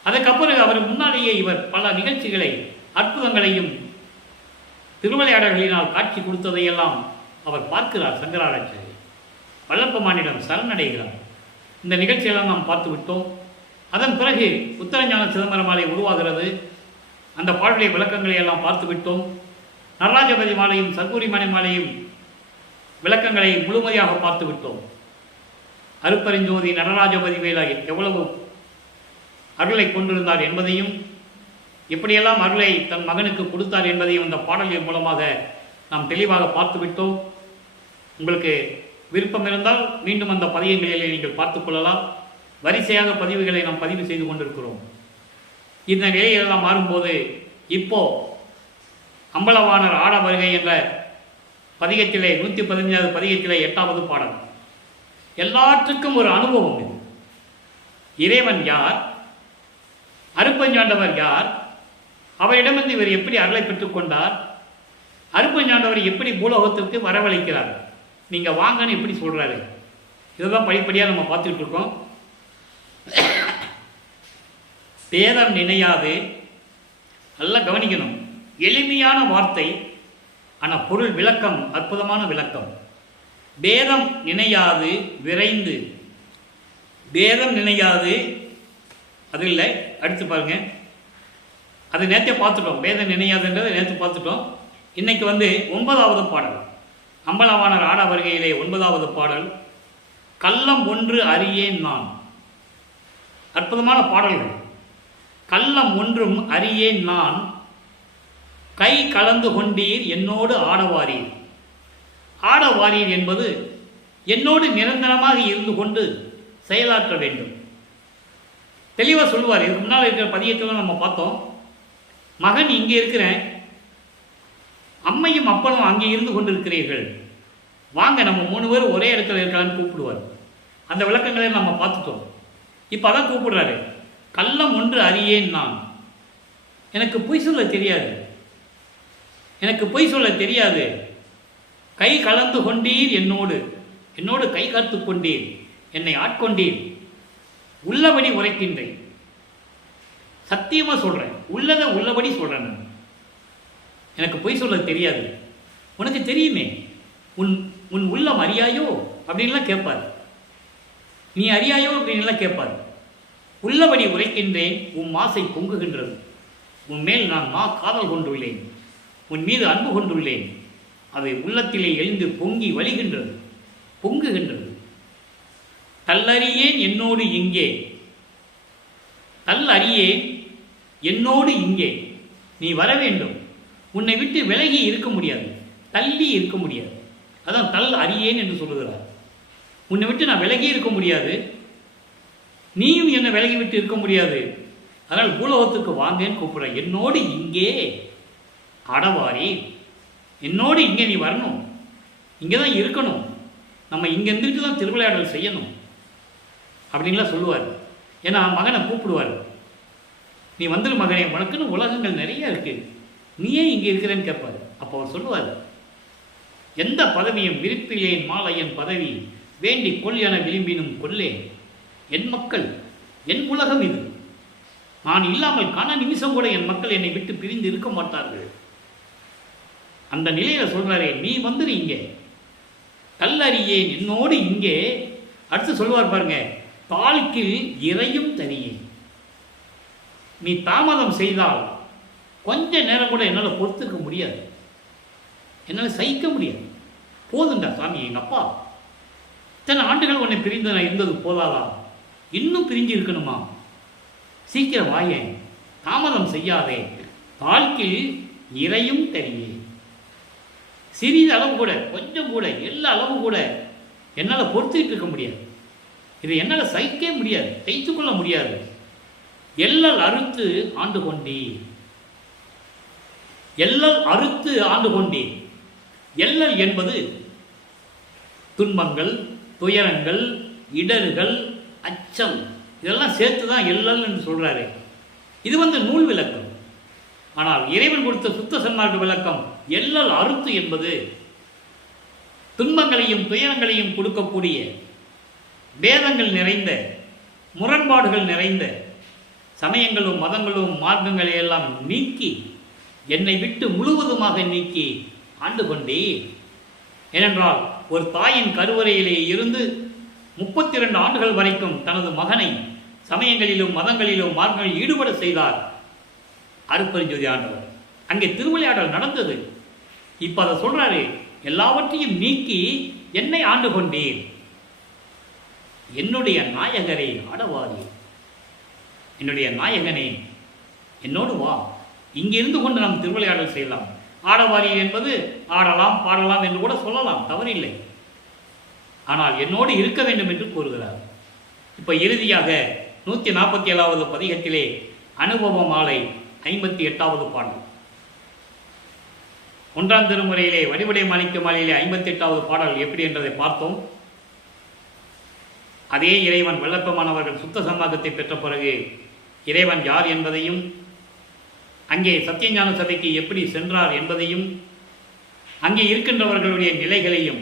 அதுக்கப்புறம் அவர் முன்னாலேயே இவர் பல நிகழ்ச்சிகளை அற்புதங்களையும் திருவிளையாடல்களினால் காட்சி கொடுத்ததையெல்லாம் அவர் பார்க்கிறார். சங்கராச்சாரி வல்லப்பமானிடம் சரணடைகிறார். இந்த நிகழ்ச்சியெல்லாம் நாம் பார்த்து விட்டோம். அதன் பிறகு உத்தரஞான சிதம்பரமாலை உருவாகிறது. அந்த பாடலுடைய விளக்கங்களை எல்லாம் பார்த்து விட்டோம். நடராஜபதி மாலையும் சர்க்குரி மணி மாலையும் விளக்கங்களை முழுமையாக பார்த்து விட்டோம். அருப்பெருஞ்சோதி நடராஜபதி வேலா எவ்வளவு அருளை கொண்டிருந்தார் என்பதையும், எப்படியெல்லாம் அருளை தன் மகனுக்கு கொடுத்தார் என்பதையும் இந்த பாடலின் மூலமாக நாம் தெளிவாக பார்த்து விட்டோம். உங்களுக்கு விருப்பம் இருந்தால் மீண்டும் அந்த பதியங்களிலே நீங்கள் பார்த்துக் கொள்ளலாம். வரிசையாக பதிவுகளை நாம் பதிவு செய்து கொண்டிருக்கிறோம். இந்த நிலையெல்லாம் மாறும்போது இப்போ அம்பலவாணர் ஆட வருகை என்ற பதிகத்திலே 115வது பதிகத்திலே 8வது பாடல். எல்லாற்றுக்கும் ஒரு அனுபவம் இது. இறைவன் யார், அருப்பஞ்சாண்டவர் யார், அவரிடமிருந்து இவர் எப்படி அருளை பெற்றுக்கொண்டார், அருப்பஞ்சாண்டவர் எப்படி பூலோகத்திற்கு வரவழைக்கிறார், நீங்கள் வாங்கன்னு எப்படி சொல்கிறாரு, இதெல்லாம் படிப்படியாக நம்ம பார்த்துக்கிட்டு இருக்கோம். பேதம் நினையாது, நல்லா கவனிக்கணும், எளிமையான வார்த்தை, ஆனால் பொருள் விளக்கம் அற்புதமான விளக்கம். பேதம் நினையாது விரைந்து, பேதம் நினையாது அது இல்லை, அடுத்து பாருங்க, அது நேற்றே பார்த்துட்டோம். பேதம் நினையாதுன்றதை நேற்று பார்த்துட்டோம். இன்னைக்கு வந்து 9வது பாடல், அம்பலவாணர் ஆட வருகையிலே 9வது பாடல், கள்ளம் ஒன்று அறியேன் நான். அற்புதமான பாடல்கள். கள்ளம் ஒன்றும் அறியேன் நான், கை கலந்து கொண்டீர் என்னோடு ஆடவாரீர். ஆடவாரீர் என்பது என்னோடு நிரந்தரமாக இருந்து கொண்டு செயலாற்ற வேண்டும். தெளிவாக சொல்லுவார். இதுக்கு முன்னால் இருக்கிற பதியத்தில் நம்ம பார்த்தோம், மகன் இங்கே இருக்கிறேன், அம்மையும் அப்பனும் அங்கே இருந்து கொண்டு இருக்கிறீர்கள், வாங்க நம்ம 3 பேர் ஒரே இடத்துல இருக்கலான்னு கூப்பிடுவார். அந்த விளக்கங்களை நம்ம பார்த்துட்டோம். இப்போ அதான் கூப்பிடுறாரு, கள்ளம் ஒன்று அறியேன் நான், எனக்கு பொய் சொல்ல தெரியாது, எனக்கு பொய் சொல்ல தெரியாது, கை கலந்து கொண்டீர் என்னோடு, என்னோடு கை காத்து கொண்டீர், என்னை ஆட்கொண்டீர், உள்ளபடி உரைக்கின்றேன், சத்தியமாக சொல்கிறேன், உள்ளதை உள்ளபடி சொல்கிறேன், நான் எனக்கு பொய் சொல்ல தெரியாது, உனக்கு தெரியுமே, உன் உன் உள்ளம் அறியாயோ அப்படின்லாம் கேட்பார், நீ அறியாயோ அப்படின்லாம் கேட்பார். உள்ளபடி உரைக்கின்றேன், உன் ஆசை பொங்குகின்றது, உன் மேல் நான் காதல் கொண்டுள்ளேன், உன் மீது அன்பு கொண்டுள்ளேன், அது உள்ளத்திலே எழுந்து பொங்கி வழிகின்றது, பொங்குகின்றது. தள்ளறியேன் என்னோடு இங்கே, தள் அறியேன் என்னோடு இங்கே, நீ வர வேண்டும், உன்னை விட்டு விலகி இருக்க முடியாது, தள்ளி இருக்க முடியாது. அதான் தள் அறியேன் என்று சொல்லுகிறார். உன்னை விட்டு நான் விலகி இருக்க முடியாது, நீயும் என்னை விலகி விட்டு இருக்க முடியாது, அதனால் பூலோகத்துக்கு வாங்கன்னு கூப்பிடுற, என்னோடு இங்கே ஆடவாரி, என்னோடு இங்கே நீ வரணும், இங்கே தான் இருக்கணும், நம்ம இங்கே இருந்துட்டு தான் திருவிளையாடல் செய்யணும் அப்படின்லாம் சொல்லுவார். ஏன்னா மகனை கூப்பிடுவார், நீ வந்துரு மகனே, உனக்குன்னு உலகங்கள் நிறைய இருக்கு, நீயே இங்கே இருக்கிறேன்னு கேட்பார். அப்போ அவர் சொல்லுவார், எந்த பதவியும் விருப்பிலேன் மாலையன் பதவி வேண்டி கொள் என விரும்பினும் கொல்லேன், என் மக்கள் என் உலகம் இது, நான் இல்லாமல் கன நிமிஷம் கூட என் மக்கள் என்னை விட்டு பிரிந்து இருக்க மாட்டார்கள். அந்த நிலையில சொல்றாரே, நீ வந்துரு இங்கே, கல்லறியேன் என்னோடு இங்கே. அடுத்து சொல்லுவார் பாருங்க, தாழ்கில் இறையும் தனியே. நீ தாமதம் செய்தால் கொஞ்ச நேரம் கூட என்னால் பொறுத்துக்க முடியாது, என்னால் சகிக்க முடியாது. போதுண்டா சாமி, எங்கள் அப்பா இத்தனை ஆண்டுகள் உன்னை பிரிந்து நான் இருந்தது போதாதா, இன்னும் பிரிஞ்சு இருக்கணுமா? சீக்கிரம் வாயேன், தாமதம் செய்யாதே. தாழ்கில் இறையும் தனியே. சிறிது அளவு கூட, கொஞ்சம் கூட, எல்லா அளவு கூட என்னால் பொறுத்துக்கிட்டு இருக்க முடியாது. இதை என்னால் சகிக்கவே முடியாது, சகித்து கொள்ள முடியாது. எல்லல் அறுத்து ஆண்டு கொண்டே. எல்லல் அறுத்து ஆண்டு கொண்டே. எல்லல் என்பது துன்பங்கள், துயரங்கள், இடர்கள், அச்சம், இதெல்லாம் சேர்த்து தான் எல்லல் என்று சொல்றாரு. இது நூல் விளக்கம். ஆனால் இறைவன் கொடுத்த சுத்த சன்மார்க்க விளக்கம் எல்லல் அறுத்து என்பது துன்பங்களையும் துயரங்களையும் கொடுக்கக்கூடிய, வேதங்கள் நிறைந்த, முரண்பாடுகள் நிறைந்த சமயங்களும் மதங்களும் மார்க்கங்களை எல்லாம் நீக்கி, என்னை விட்டு முழுவதுமாக நீக்கி ஆண்டு கொண்டே. ஏனென்றால் ஒரு தாயின் கருவறையிலே இருந்து 32 ஆண்டுகள் வரைக்கும் தனது மகனை சமயங்களிலும் மதங்களிலும் மார்க்கங்களில் ஈடுபட செய்தார் அருட்பெருஞ்சோதி ஆண்டவர். அங்கே திருவிளையாடல் நடந்தது. இப்ப அதை சொல்றாரு, எல்லாவற்றையும் நீக்கி என்னை ஆண்டு கொண்டேன். என்னுடைய நாயகரை ஆடவாரி, என்னுடைய நாயகனே என்னோடு வா, இங்கிருந்து கொண்டு நாம் திருவிளையாடல் செய்யலாம். ஆடவாரி என்பது ஆடலாம் பாடலாம் என்று கூட சொல்லலாம், தவறில்லை. ஆனால் என்னோடு இருக்க வேண்டும் என்று கூறுகிறார். இப்ப இறுதியாக 147வது பதிகத்திலே அனுபவ மாலை 58வது பாடல், 1ஆம் திருமுறையிலே வடிவடை மாணிக்க மாலையிலே 58வது பாடல் எப்படி என்றதை பார்த்தோம். அதே இறைவன் வெள்ளப்பமானவர்கள் சுத்த சன்மார்க்கத்தை பெற்ற பிறகு இறைவன் யார் என்பதையும், அங்கே சத்தியஞான சபைக்கு எப்படி சென்றார் என்பதையும், அங்கே இருக்கின்றவர்களுடைய நிலைகளையும்,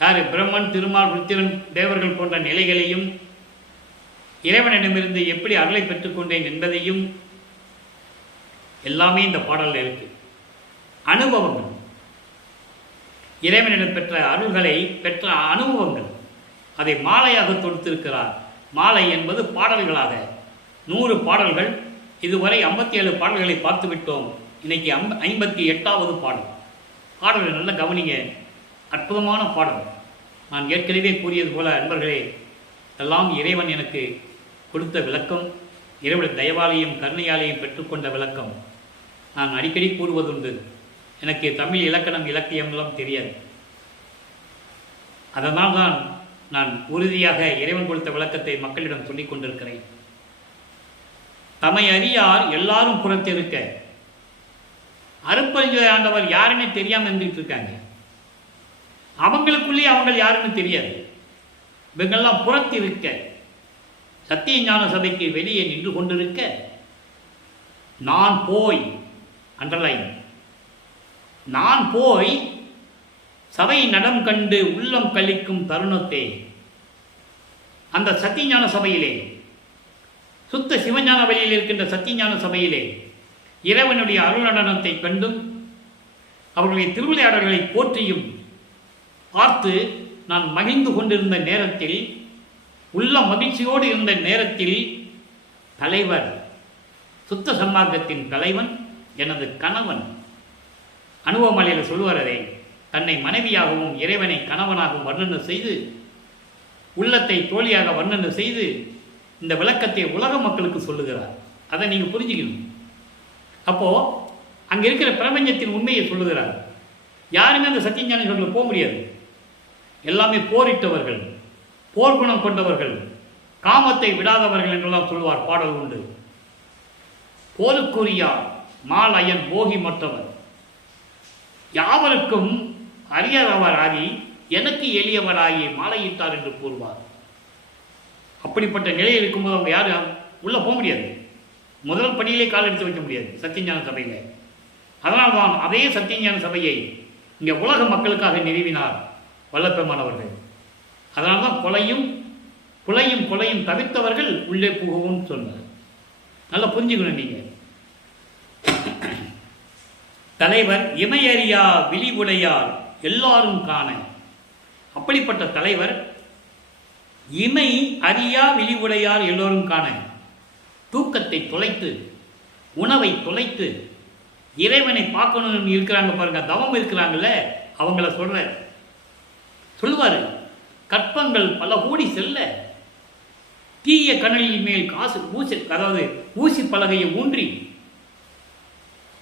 யார் பிரம்மன், திருமால், ருத்திரன், தேவர்கள் போன்ற நிலைகளையும், இறைவனிடமிருந்து எப்படி அருளை பெற்றுக்கொண்டேன் என்பதையும் எல்லாமே இந்த பாடலில் இருக்கு. அனுபவங்கள், இறைவனிடம் பெற்ற அருள்களை பெற்ற அனுபவங்கள், அதை மாலையாக தொடுத்திருக்கிறார். மாலை என்பது பாடல்களாக 100 பாடல்கள். இதுவரை 57 பாடல்களை பார்த்து விட்டோம். இன்னைக்கு 58வது பாடல். பாடல்கள் நல்ல கவனிங்க, அற்புதமான பாடல். நான் ஏற்கனவே கூறியது போல அன்பர்களே, எல்லாம் இறைவன் எனக்கு கொடுத்த விளக்கம், இறைவனுடைய தயவாலையும் கருணையாலையும் பெற்றுக்கொண்ட விளக்கம். நான் அடிக்கடி கூறுவதுண்டு, எனக்கு தமிழ் இலக்கணம் இலக்கியம் எல்லாம் தெரியாது. அதனால் தான் நான் உறுதியாக இறைவன் கொடுத்த விளக்கத்தை மக்களிடம் சொல்லிக் கொண்டிருக்கிறேன். தம்மை அறியார் எல்லாரும் புறத்திருக்க, அருட்பெருஞ்சோதி ஆண்டவர் யாருன்னு தெரியாம இருந்துட்டு இருக்காங்க. அவங்களுக்குள்ளேயே அவங்க யாருன்னு தெரியாது. இவங்கெல்லாம் புறத்திருக்க, சத்திய ஞான சபைக்கு வெளியே நின்று கொண்டிருக்க, நான் போய், அண்டர்லைன், நான் போய் சபை நடம் கண்டு உள்ளம் கழிக்கும் தருணத்தே, அந்த சத்தியஞான சபையிலே, சுத்த சிவஞான வழியில் இருக்கின்ற சத்தியஞான சபையிலே இறைவனுடைய அருள் நடனத்தை கண்டும் அவர்களுடைய திருவிளையாடல்களை போற்றியும் பார்த்து நான் மகிழ்ந்து கொண்டிருந்த நேரத்தில், உள்ள மகிழ்ச்சியோடு இருந்த நேரத்தில், தலைவர், சுத்த சன்மார்க்கத்தின் தலைவன், எனது கணவன், அனுபவமலையில் சொல்லுவாரே, தன்னை மனைவியாகவும் இறைவனை கணவனாகவும் வர்ணனை செய்து, உள்ளத்தை தோழியாக வர்ணனை செய்து இந்த விளக்கத்தை உலக மக்களுக்கு சொல்லுகிறார். அதை நீங்கள் புரிஞ்சுக்கணும். அப்போ அங்கே இருக்கிற பிரபஞ்சத்தின் உண்மையை சொல்லுகிறார். யாருமே அந்த சத்தியஞான சபையில் போக முடியாது. எல்லாமே போரிட்டவர்கள், போர்க்குணம் கொண்டவர்கள், காமத்தை விடாதவர்கள் என்றெல்லாம் சொல்லுவார். பாடல் உண்டு. போருக்குரியார் மாலயன் போகி மற்றவர், யாவருக்கும் அறியாதவராகி எனக்கு எளியவராகி மாலையிட்டார் என்று கூறுவார். அப்படிப்பட்ட நிலையில் இருக்கும்போது அவங்க யாரும் உள்ளே போக முடியாது. முதல் படியிலே கால் எடுத்து வைக்க முடியாது சத்தியஞான சபையில். அதனால்தான் அதே சத்தியஞான சபையை இங்கே உலக மக்களுக்காக நிறுவினார் வல்லப்பெருமானவர்கள். அதனால்தான் கொலையும் தவிர்த்தவர்கள் உள்ளே புகவும் சொன்னார். நல்லா புரிஞ்சுக்கணும் நீங்கள். தலைவர் இமையறியா விழிவுடையார் எல்லாரும் காண, அப்படிப்பட்ட தலைவர் இமை அறியா விழிவுடையார் எல்லோரும் காண தூக்கத்தை தொலைத்து, உணவை தொலைத்து, இறைவனை பார்க்கணும்னு இருக்கிறாங்க பாருங்க, தவம் இருக்கிறாங்கல்ல, அவங்கள சொல்லுவார். கற்பங்கள் பல கோடி செல்ல தீய கனலின் மேல் ஊசி பலகையை ஊன்றி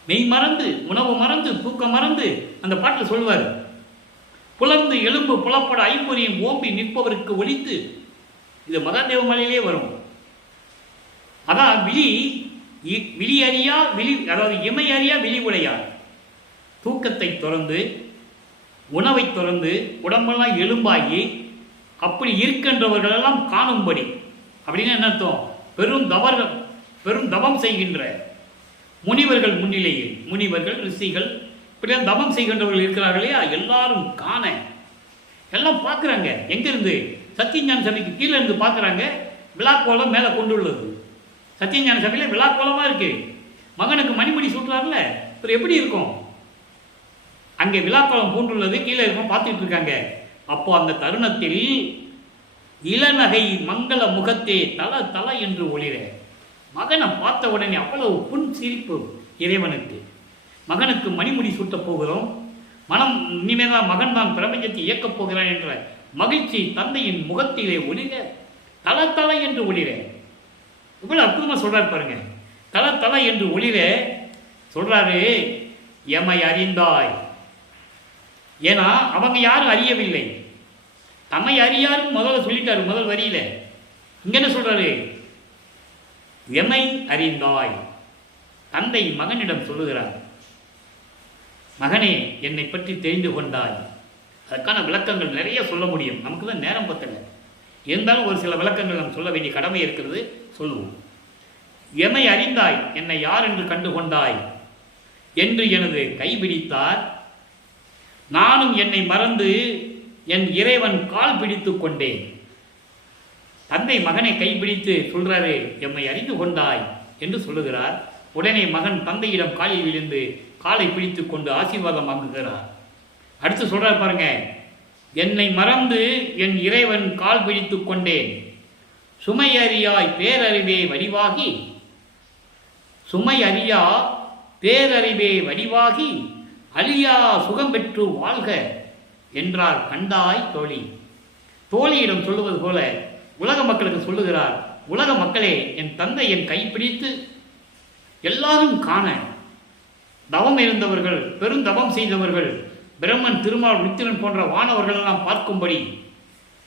மெய் மறந்து, உணவு மறந்து, தூக்கம் மறந்து அந்த பாட்டில் சொல்லுவார். புலர்ந்து எலும்பு புலப்பட ஐம்பொறியும் ஓம்பி நிற்பவருக்கு ஒலித்து, இது மகாதேவ மலையிலே வரும். அதான் விழி அறியா இமை அறியா விழி உடையார். தூக்கத்தை துறந்து, உணவை துறந்து, உடம்பெல்லாம் எலும்பாகி அப்படி இருக்கின்றவர்களெல்லாம் காணும்படி. அப்படின்னு என்ன அர்த்தம்? பெரும் தவம் செய்கின்ற முனிவர்கள் முன்னிலையில், முனிவர்கள் ரிஷிகள் இப்படிதான் தவம் செய்கின்றவர்கள் இருக்கிறார்கள் இல்லையா, எல்லாரும் காண, எல்லாம் பார்க்குறாங்க. எங்கேருந்து? சத்தியஞான சபைக்கு கீழே இருந்து பார்க்குறாங்க. விழாக்கோலம் மேலே கொண்டுள்ளது. சத்தியஞான சபையில் விழாக்கோலமாக இருக்கு. மகனுக்கு மணிமணி சூட்டுறாருல, இப்போ எப்படி இருக்கும்? அங்கே விழாக்கோலம் பூண்டுள்ளது, கீழே இருக்கும், பார்த்துட்டு இருக்காங்க. அப்போ அந்த தருணத்தில் இளநகை மங்கள முகத்தே தல தல என்று ஒளிர, மகனை பார்த்த உடனே அவ்வளவு புன் சிரிப்பு இறைவனுக்கு. மகனுக்கு மணிமுடி சூட்டப் போகிறோம், இனிமேதான் மகன் தான் பிரபஞ்சத்தை இயக்கப் போகிறான் என்ற மகிழ்ச்சி தந்தையின் முகத்திலே ஒளிர, தல தல என்று ஒளிர. இவ்வளவு அற்புதமா சொல்றாரு பாருங்க. தல தல என்று ஒளிர சொல்றாரு, எமை அறிந்தாய். ஏன்னா அவங்க யாரும் அறியவில்லை, தம்மை அறியாருன்னு முதல்ல சொல்லிட்டாரு முதல் வரியில. இங்க என்ன சொல்றாரு? எமை அறிந்தாய். தந்தை மகனிடம் சொல்லுகிறார், மகனே என்னை பற்றி தெரிந்து கொண்டாய். அதற்கான விளக்கங்கள் நிறைய சொல்ல முடியும், நமக்கு தான் நேரம் பத்தல. இருந்தாலும் ஒரு சில விளக்கங்கள் நாம் சொல்ல வேண்டிய கடமை இருக்கிறது, சொல்லுவோம். எமை அறிந்தாய், என்னை யார் என்று கண்டு கொண்டாய் என்று எனது கைபிடித்தார். நானும் என்னை மறந்து என் இறைவன் கால் பிடித்து கொண்டேன். தந்தை மகனை கைப்பிடித்து சொல்றாரு, எம்மை அறிந்து கொண்டாய் என்று சொல்லுகிறார். உடனே மகன் தந்தையிடம் காலில் விழுந்து காலை பிடித்து கொண்டு ஆசீர்வாதம் வாங்குகிறார். அடுத்து சொல்றார் பாருங்க, என்னை மறந்து என் இறைவன் கால் பிடித்து கொண்டேன். சுமை அறியாய் பேரறிவே வடிவாகி, சுமை அறியா பேரறிவே வடிவாகி அழியா சுகம் பெற்று வாழ்க என்றார் கண்டாய் தோழி. தோழியிடம் சொல்லுவது போல உலக மக்களுக்கு சொல்லுகிறார், உலக மக்களே, என் தந்தை என் கைப்பிடித்து எல்லாரும் காண, தவம் இருந்தவர்கள், பெருந்தவம் செய்தவர்கள், பிரம்மன், திருமால், மித்திரன் போன்ற வானவர்கள் எல்லாம் பார்க்கும்படி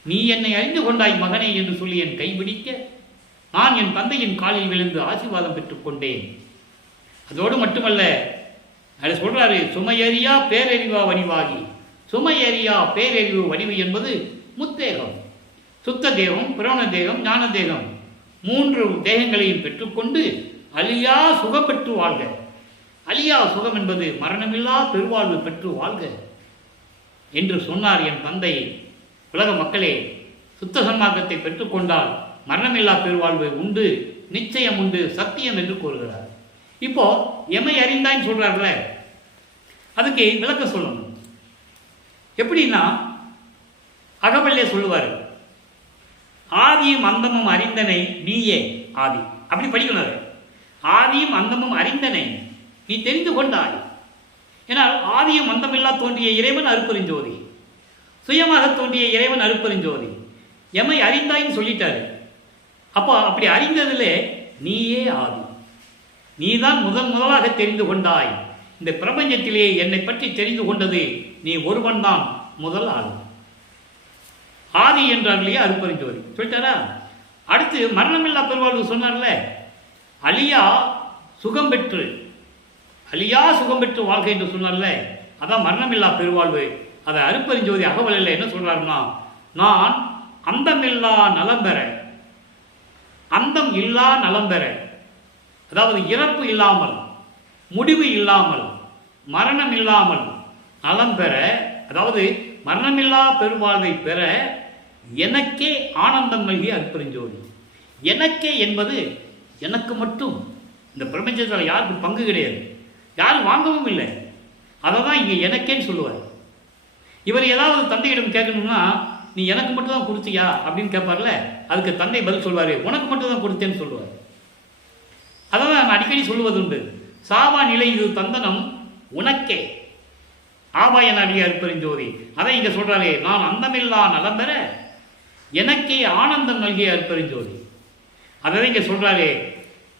நீ என்னை அறிந்து கொண்டாய் மகனே என்று சொல்லி என் கைப்பிடிக்க நான் என் தந்தையின் காலில் விழுந்து ஆசீர்வாதம் பெற்றுக்கொண்டேன். அதோடு மட்டுமல்ல, அது சொல்றாரு, சுமையறியா பேரறிவா வடிவாகி. சுமையறியா பேரறிவு வடிவு என்பது முத்தேகம், சுத்த தேகம், புராண தேகம், ஞான தேகம், 3 தேகங்களையும் பெற்றுக்கொண்டு அழியா சுகம் பெற்று வாழ்க. அழியா சுகம் என்பது மரணமில்லா பெருவாழ்வு பெற்று வாழ்க என்று சொன்னார் என் தந்தை. உலக மக்களே, சுத்த சன்மார்க்கத்தை பெற்றுக்கொண்டால் மரணமில்லா பெருவாழ்வு உண்டு, நிச்சயம் உண்டு, சத்தியம் என்று கூறுகிறார். இப்போ எமை அறிந்தான்னு சொல்றாருல, அதுக்கு விளக்க சொல்லணும். எப்படின்னா, அகவல்லே சொல்லுவார், ஆதியும் அந்தமும் அறிந்தனை நீயே ஆதி. அப்படி படிக்கணும். ஆதியும் அந்தமும் அறிந்தனை நீ தெரிந்து கொண்டாய். ஏன்னால் ஆதியும் அந்தமில்லா தோன்றிய இறைவன் அருப்பெருஞ்சோதி, சுயமாக தோன்றிய இறைவன் அருப்பெருஞ்சோதி. எமை அறிந்தாயின்னு சொல்லிட்டாரு. அப்போ அப்படி அறிந்ததுல நீயே ஆதி, நீதான் முதலாக தெரிந்து கொண்டாய். இந்த பிரபஞ்சத்திலே என்னை பற்றி தெரிந்து கொண்டது நீ ஒருவன் தான் முதல் ஆள். ஆதி என்றார் இல்லையா, அருப்பெருஞ்சோதி சொல்லிட்டாரா. அடுத்து மரணமில்லா பெருவாழ்வு சொன்னார்ல, அழியா சுகம் பெற்று, அழியா சுகம் பெற்று வாழ்க்கை என்று சொன்னார்ல, அதான் மரணமில்லா பெருவாழ்வு. அதை அருப்பெருஞ்சோதி அகவலில் என்ன சொல்றாருன்னா, நான் அந்தமில்லா நலம் பெற, அந்தம் இல்லா நலம் பெற, அதாவது இறப்பு இல்லாமல், முடிவு இல்லாமல், மரணம் இல்லாமல் நலம் பெற, அதாவது மரணமில்லா பெருவாழ்வை பெற எனக்கே ஆனந்தம் நல்கிய அருப்பெருஞ்சோதி. எனக்கே என்பது எனக்கு மட்டும், இந்த பிரபஞ்சத்தில் யாருக்கும் பங்கு கிடையாது, யாரும் வாங்கவும் இல்லை. அதை தான் இங்கே எனக்கேன்னு சொல்லுவார். இவர் ஏதாவது தந்தையிடம் கேட்கணும்னா, நீ எனக்கு மட்டும் தான் கொடுத்தியா அப்படின்னு கேட்பார்ல, அதுக்கு தந்தை பதில் சொல்வார், உனக்கு மட்டும் தான் கொடுத்தேன்னு சொல்லுவார். அதான் நான் அடிக்கடி சொல்லுவது உண்டு, சாவா நிலை இது தந்தனம் உனக்கே ஆபாய நாடிய அற்பெருஞ்சோதி. அதை இங்கே சொல்றாரே, நான் அந்தமில்லா நலம் பெற எனக்கே ஆனந்தம் நல்கிய அற்பெருஞ்சோதி. அதை இங்கே சொல்றாரே,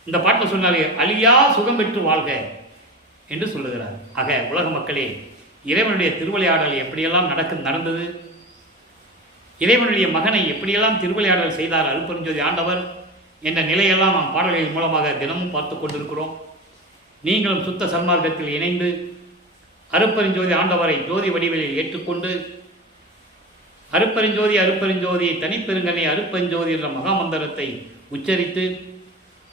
இந்த பாட்டில் சொன்னாரே, அழியா சுகம் பெற்று வாழ்க என்று சொல்லுகிறார். ஆக உலக மக்களே, இறைவனுடைய திருவிளையாடல் எப்படியெல்லாம் நடந்தது, இறைவனுடைய மகனை எப்படியெல்லாம் திருவிளையாடல் செய்தார் அருட்பெருஞ்சோதி ஆண்டவர் என்ற நிலையெல்லாம் நாம் பாடல்களின் மூலமாக தினமும் பார்த்து கொண்டிருக்கிறோம். நீங்களும் சுத்த சன்மார்க்கத்தில் இணைந்து அருட்பெருஞ்சோதி ஆண்டவரை ஜோதி வடிவலில் ஏற்றுக்கொண்டு அருட்பெருஞ்சோதி அருட்பெருஞ்சோதியை தனிப்பெருங்கனை அருட்பெருஞ்சோதி என்ற மகாமந்திரத்தை உச்சரித்து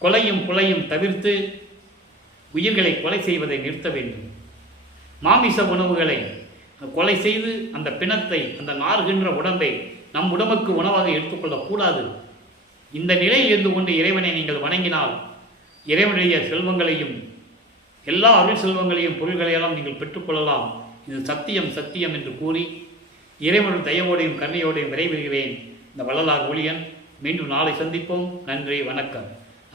கொலையும் புலையும் தவிர்த்து உயிர்களை கொலை செய்வதை நிறுத்த வேண்டும். மாமிச உணவுகளை கொலை செய்து அந்த பிணத்தை, அந்த நாறுகின்ற உடம்பை நம் உடம்புக்கு உணவாக எடுத்துக்கொள்ளக்கூடாது. இந்த நிலையில் இருந்து கொண்டு இறைவனை நீங்கள் வணங்கினால் இறைவனுடைய செல்வங்களையும் எல்லா அருள் செல்வங்களையும் பொருள்களையெல்லாம் நீங்கள் பெற்றுக்கொள்ளலாம். இது சத்தியம் சத்தியம் என்று கூறி இறைவனுடைய தயவோடையும் கருணையோடையும் விரைவுகிறேன். இந்த வள்ளலார் ஒளியன். மீண்டும் நாளை சந்திப்போம். நன்றி, வணக்கம்.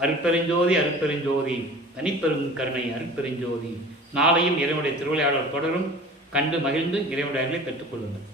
அருட்பெருஞ்சோதி அருட்பெருஞ்சோதி தனிப்பெரும் கருணை அருட்பெருஞ்சோதி. நாளையும் இறைவனுடைய திருவிளையாடல் தொடரும். கண்டு மகிழ்ந்து இறைவனுடைய பெற்றுக்கொள்ளுங்கள்.